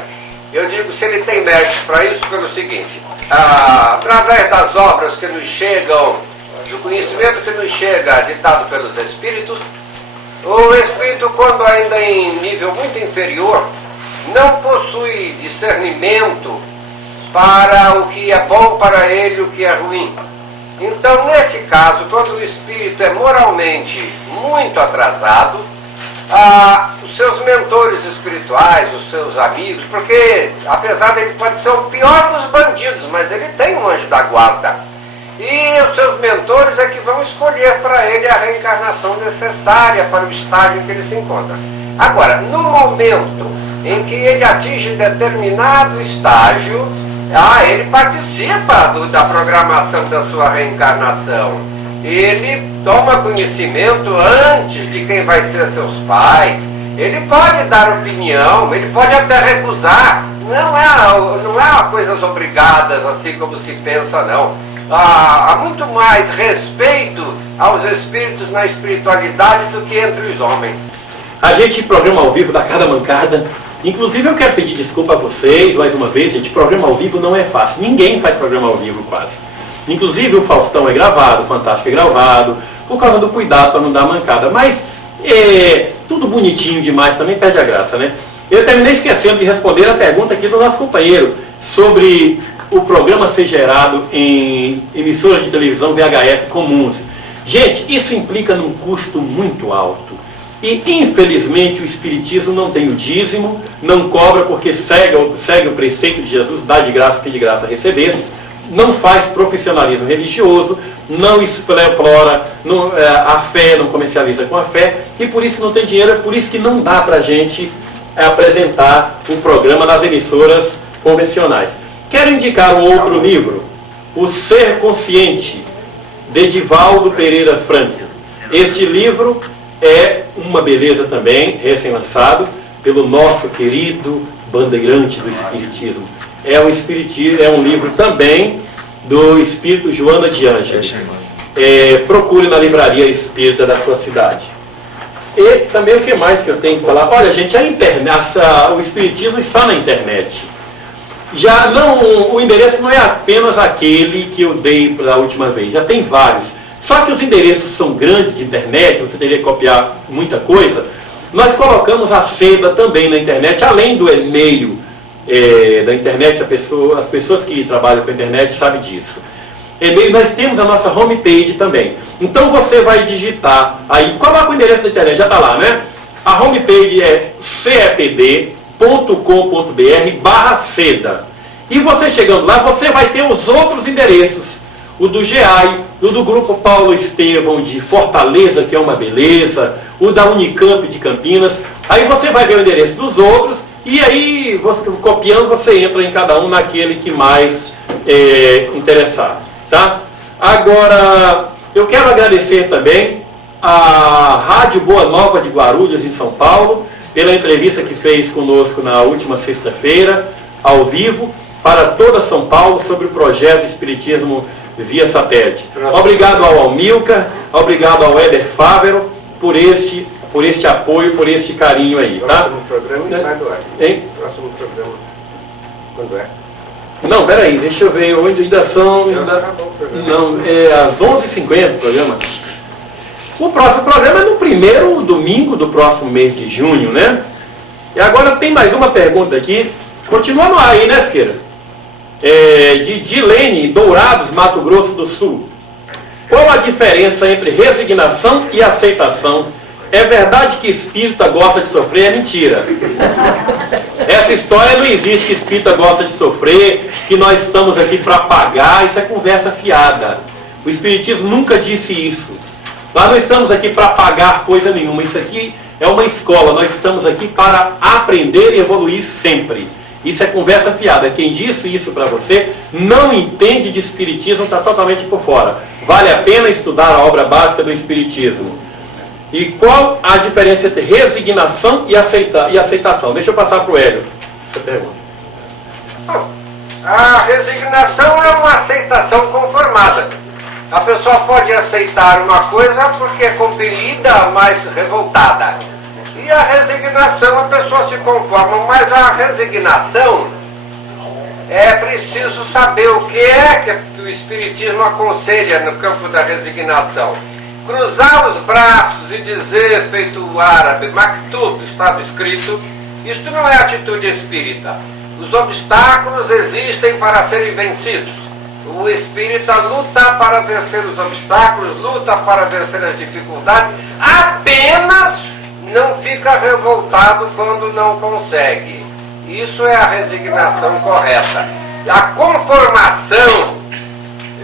Eu digo se ele tem méritos para isso pelo seguinte. Através das obras que nos chegam, do conhecimento que nos chega ditado pelos espíritos, o espírito, quando ainda em nível muito inferior, não possui discernimento para o que é bom para ele e o que é ruim. Então, nesse caso, quando o espírito é moralmente muito atrasado, os seus mentores espirituais, os seus amigos, porque apesar dele pode ser o pior dos bandidos, mas ele tem um anjo da guarda. E os seus mentores é que vão escolher para ele a reencarnação necessária para o estágio em que ele se encontra. Agora, no momento em que ele atinge determinado estágio, ele participa da programação da sua reencarnação. Ele toma conhecimento antes de quem vai ser seus pais. Ele pode dar opinião, ele pode até recusar. Não é coisas obrigadas, assim como se pensa, não. Há muito mais respeito aos espíritos na espiritualidade do que entre os homens. A gente programa ao vivo da Cada Mancada. Inclusive eu quero pedir desculpa a vocês, mais uma vez, gente, programa ao vivo não é fácil. Ninguém faz programa ao vivo quase. Inclusive o Faustão é gravado, o Fantástico é gravado, por causa do cuidado para não dar mancada. Mas tudo bonitinho demais também perde a graça, né? Eu terminei esquecendo de responder a pergunta aqui do nosso companheiro sobre o programa ser gerado em emissoras de televisão VHF comuns. Gente, isso implica num custo muito alto. E, infelizmente, o Espiritismo não tem o dízimo, não cobra porque segue o preceito de Jesus, dá de graça que de graça recebesse, não faz profissionalismo religioso, não explora a fé, não comercializa com a fé, e por isso não tem dinheiro, é por isso que não dá para a gente apresentar o programa nas emissoras convencionais. Quero indicar um outro livro, O Ser Consciente, de Edivaldo Pereira Franco. Este livro é uma beleza também, recém-lançado, pelo nosso querido bandeirante do Espiritismo. É um livro também do Espírito Joana de Ângeles. Procure na livraria espírita da sua cidade. E também o que mais que eu tenho que falar? Olha, gente, o Espiritismo está na internet. O endereço não é apenas aquele que eu dei pela última vez, já tem vários. Só que os endereços são grandes de internet, você teria que copiar muita coisa. Nós colocamos a seda também na internet, além do e-mail da internet, as pessoas que trabalham com a internet sabem disso. E-mail, nós temos a nossa homepage também. Então você vai digitar, aí coloca o endereço da internet, já está lá, né? A homepage é cepd.com.br/seda. E você chegando lá, você vai ter os outros endereços. O do GEAI, o do Grupo Paulo Estevão de Fortaleza, que é uma beleza, o da Unicamp de Campinas. Aí você vai ver o endereço dos outros, e aí, copiando, você entra em cada um naquele que mais interessar. Tá? Agora, eu quero agradecer também a Rádio Boa Nova de Guarulhos, em São Paulo, pela entrevista que fez conosco na última sexta-feira, ao vivo, para toda São Paulo, sobre o projeto Espiritismo via satélite. Obrigado ao Almilcar, obrigado ao Éder Fávero por este apoio, por este carinho aí, tá? Próximo programa sai do ar. Hein? Próximo programa, quando é? Não, peraí, deixa eu ver, onde ainda são... Não, é às 11h50 o programa. O próximo programa é no primeiro domingo do próximo mês de junho, né? E agora tem mais uma pergunta aqui. Continua no ar aí, né, Siqueira? de Dilene, Dourados, Mato Grosso do Sul. Qual a diferença entre resignação e aceitação? É verdade que espírita gosta de sofrer? É mentira. Essa história não existe, que espírita gosta de sofrer, que nós estamos aqui para pagar. Isso é conversa fiada. O Espiritismo nunca disse isso. Nós não estamos aqui para pagar coisa nenhuma. Isso aqui é uma escola. Nós estamos aqui para aprender e evoluir sempre. Isso é conversa fiada. Quem disse isso para você não entende de Espiritismo, está totalmente por fora. Vale a pena estudar a obra básica do Espiritismo. E qual a diferença entre resignação e aceitação? Deixa eu passar para o Hélio essa pergunta. A resignação é uma aceitação conformada. A pessoa pode aceitar uma coisa porque é compelida, mas revoltada. E a resignação, a pessoa se conforma, mas a resignação é preciso saber o que é que o Espiritismo aconselha no campo da resignação. Cruzar os braços e dizer, feito o árabe, maktub, estava escrito, isto não é atitude espírita. Os obstáculos existem para serem vencidos. O espírita luta para vencer os obstáculos, luta para vencer as dificuldades, apenas não fica revoltado quando não consegue. Isso é a resignação correta. A conformação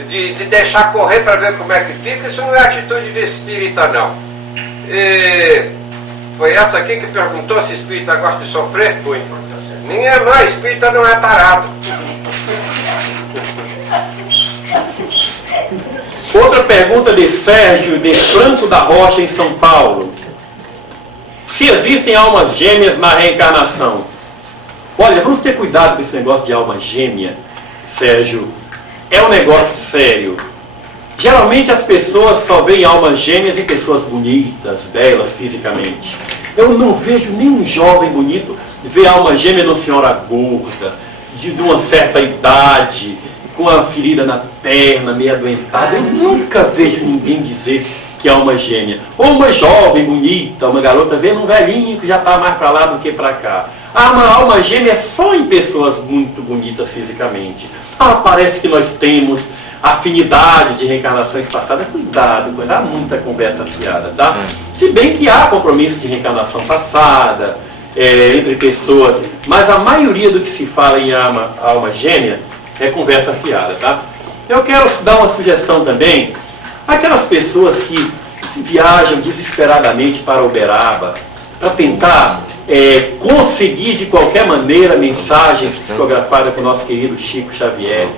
de deixar correr para ver como é que fica, isso não é atitude de espírita, não. Foi essa aqui que perguntou se espírita gosta de sofrer? Foi. Minha irmã, espírita não é tarado. Outra pergunta de Sérgio de Franco da Rocha, em São Paulo. Se existem almas gêmeas na reencarnação? Olha, vamos ter cuidado com esse negócio de alma gêmea, Sérgio. É um negócio sério. Geralmente as pessoas só veem almas gêmeas em pessoas bonitas, belas fisicamente. Eu não vejo nenhum jovem bonito ver alma gêmea numa senhora gorda, de uma certa idade, com a ferida na perna, meio adoentada. Eu nunca vejo ninguém dizer que é alma gêmea. Ou uma jovem bonita, uma garota vendo um velhinho que já está mais para lá do que para cá. A alma gêmea é só em pessoas muito bonitas fisicamente. Parece que nós temos afinidade de reencarnações passadas. Cuidado, há muita conversa fiada, tá? Se bem que há compromisso de reencarnação passada, entre pessoas, mas a maioria do que se fala em alma gêmea é conversa fiada, tá? Eu quero dar uma sugestão também. Aquelas pessoas que viajam desesperadamente para Uberaba para tentar conseguir de qualquer maneira mensagens psicografadas com o nosso querido Chico Xavier,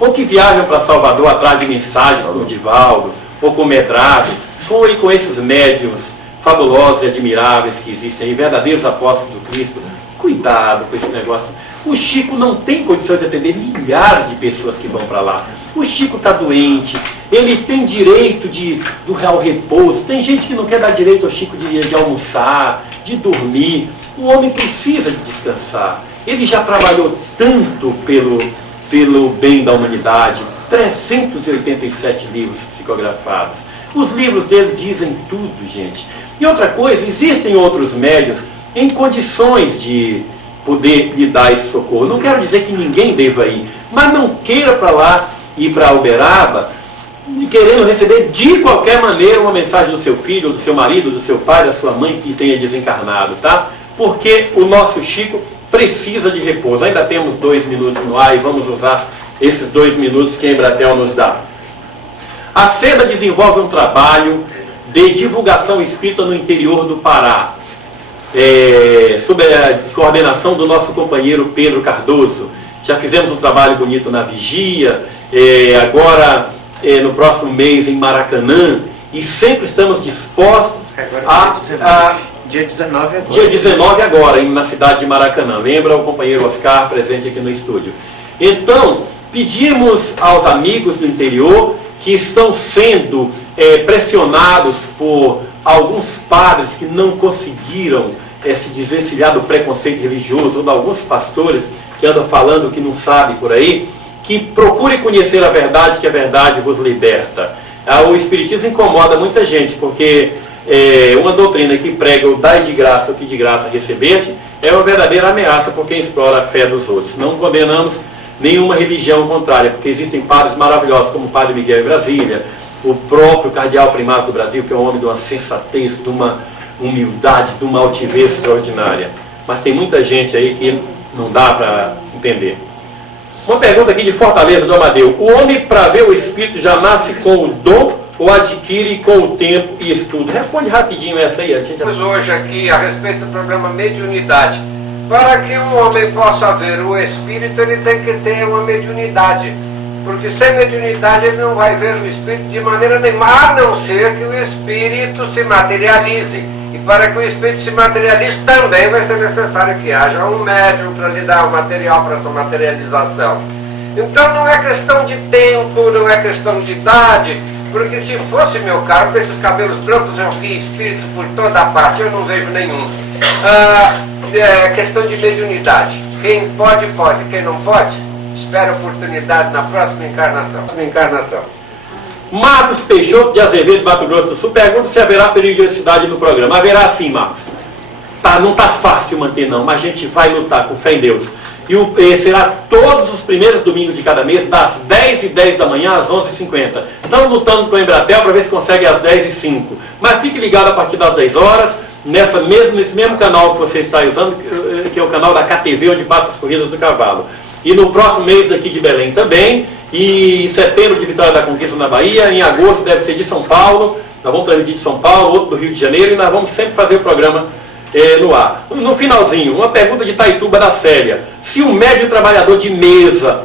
ou que viajam para Salvador atrás de mensagens com o Divaldo, ou com o Medrado, ou com esses médiuns fabulosos e admiráveis que existem aí, verdadeiros apóstolos do Cristo. Cuidado com esse negócio. O Chico não tem condição de atender milhares de pessoas que vão para lá. O Chico está doente, ele tem direito do real repouso. Tem gente que não quer dar direito ao Chico de almoçar, de dormir. O homem precisa de descansar. Ele já trabalhou tanto pelo bem da humanidade. 387 livros psicografados. Os livros dele dizem tudo, gente. E outra coisa, existem outros médiuns em condições de poder lhe dar esse socorro. Não quero dizer que ninguém deva ir, mas não queira para lá, ir para Uberaba, querendo receber de qualquer maneira uma mensagem do seu filho, do seu marido, do seu pai, da sua mãe que tenha desencarnado, tá? Porque o nosso Chico precisa de repouso. Ainda temos 2 minutos no ar e vamos usar esses 2 minutos que a Embratel nos dá. A SEDA desenvolve um trabalho de divulgação espírita no interior do Pará, sob a coordenação do nosso companheiro Pedro Cardoso. Já fizemos um trabalho bonito na Vigia, agora no próximo mês em Maracanã, e sempre estamos dispostos Dia 19 agora. Dia 19 agora, na cidade de Maracanã. Lembra o companheiro Oscar presente aqui no estúdio. Então, pedimos aos amigos do interior que estão sendo pressionados por alguns padres que não conseguiram se desvencilhar do preconceito religioso, ou de alguns pastores que andam falando que não sabem por aí, que procure conhecer a verdade, que a verdade vos liberta. O Espiritismo incomoda muita gente, porque uma doutrina que prega o dai de graça o que de graça recebeste é uma verdadeira ameaça por quem explora a fé dos outros. Não condenamos nenhuma religião contrária, porque existem padres maravilhosos, como o Padre Miguel em Brasília, o próprio Cardeal Primaz do Brasil, que é um homem de uma sensatez, de uma humildade, de uma altivez extraordinária. Mas tem muita gente aí que não dá para entender. Uma pergunta aqui de Fortaleza, do Amadeu. O homem, para ver o Espírito, já nasce com o dom ou adquire com o tempo e estudo? Responde rapidinho essa aí. A gente... Hoje aqui a respeito do problema mediunidade. Para que um homem possa ver o Espírito, ele tem que ter uma mediunidade. Porque sem mediunidade ele não vai ver o Espírito de maneira nenhuma, a não ser que o Espírito se materialize. E para que o Espírito se materialize também vai ser necessário que haja um médium para lhe dar o material para essa materialização. Então não é questão de tempo, não é questão de idade, porque se fosse meu caro, com esses cabelos brancos eu vi Espírito por toda parte, eu não vejo nenhum. É questão de mediunidade. Quem pode, pode. Quem não pode, espera oportunidade na próxima encarnação. Marcos Peixoto de Azevedo, Mato Grosso do Sul, pergunta se haverá periodicidade no programa. Haverá sim, Marcos. Não está fácil manter não, mas a gente vai lutar com fé em Deus. E será todos os primeiros domingos de cada mês, das 10h10 da manhã às 11h50. Estamos lutando com a Embratel para ver se consegue às 10h05. Mas fique ligado a partir das 10 horas, nesse mesmo canal que você está usando, que é o canal da KTV, onde passa as corridas do cavalo. E no próximo mês aqui de Belém também, e em setembro de Vitória da Conquista na Bahia, em agosto deve ser de São Paulo, nós vamos transmitir de São Paulo, outro do Rio de Janeiro, e nós vamos sempre fazer o programa no ar. No finalzinho, uma pergunta de Itaituba da Célia. Se um médium trabalhador de mesa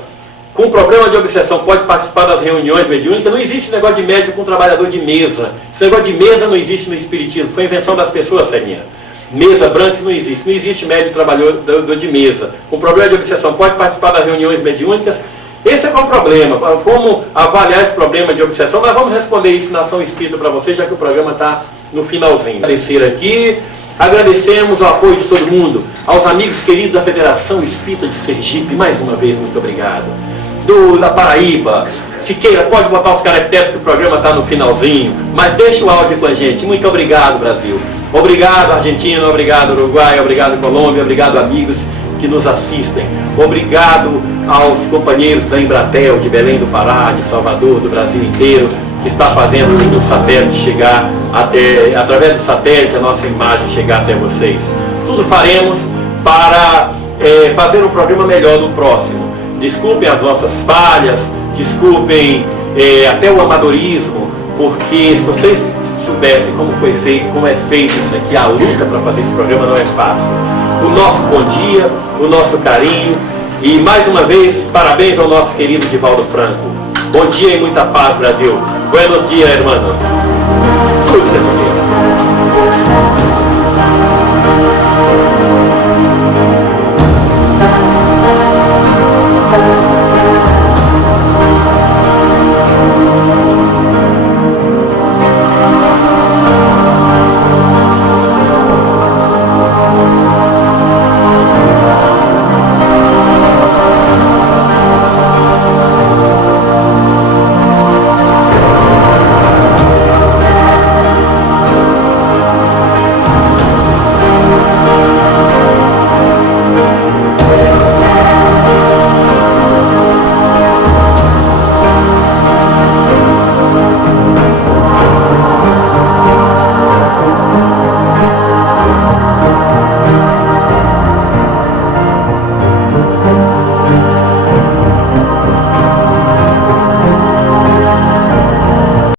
com problema de obsessão pode participar das reuniões mediúnicas, não existe negócio de médium com trabalhador de mesa. Esse negócio de mesa não existe no Espiritismo, foi invenção das pessoas, Celinha. Mesa branca não existe. Não existe médium trabalhador de mesa. Com problema de obsessão pode participar das reuniões mediúnicas. Esse é o problema. Como avaliar esse problema de obsessão? Nós vamos responder isso na ação espírita para vocês, já que o programa está no finalzinho. Agradecer aqui. Agradecemos o apoio de todo mundo. Aos amigos queridos da Federação Espírita de Sergipe, mais uma vez, muito obrigado. Da Paraíba, Siqueira, pode botar os caracteres que o programa está no finalzinho, mas deixa o áudio com a gente. Muito obrigado, Brasil. Obrigado, Argentina, obrigado, Uruguai, obrigado, Colômbia, obrigado, amigos que nos assistem. Obrigado aos companheiros da Embratel, de Belém do Pará, de Salvador, do Brasil inteiro, que está fazendo o satélite chegar através do satélite, a nossa imagem chegar até vocês. Tudo faremos para fazer um programa melhor no próximo. Desculpem as nossas falhas, desculpem até o amadorismo, porque se vocês soubessem como é feito isso aqui, a luta para fazer esse programa não é fácil. O nosso bom dia, o nosso carinho, e mais uma vez, parabéns ao nosso querido Divaldo Franco. Bom dia e muita paz, Brasil. Buenos dias, hermanos. Cruz de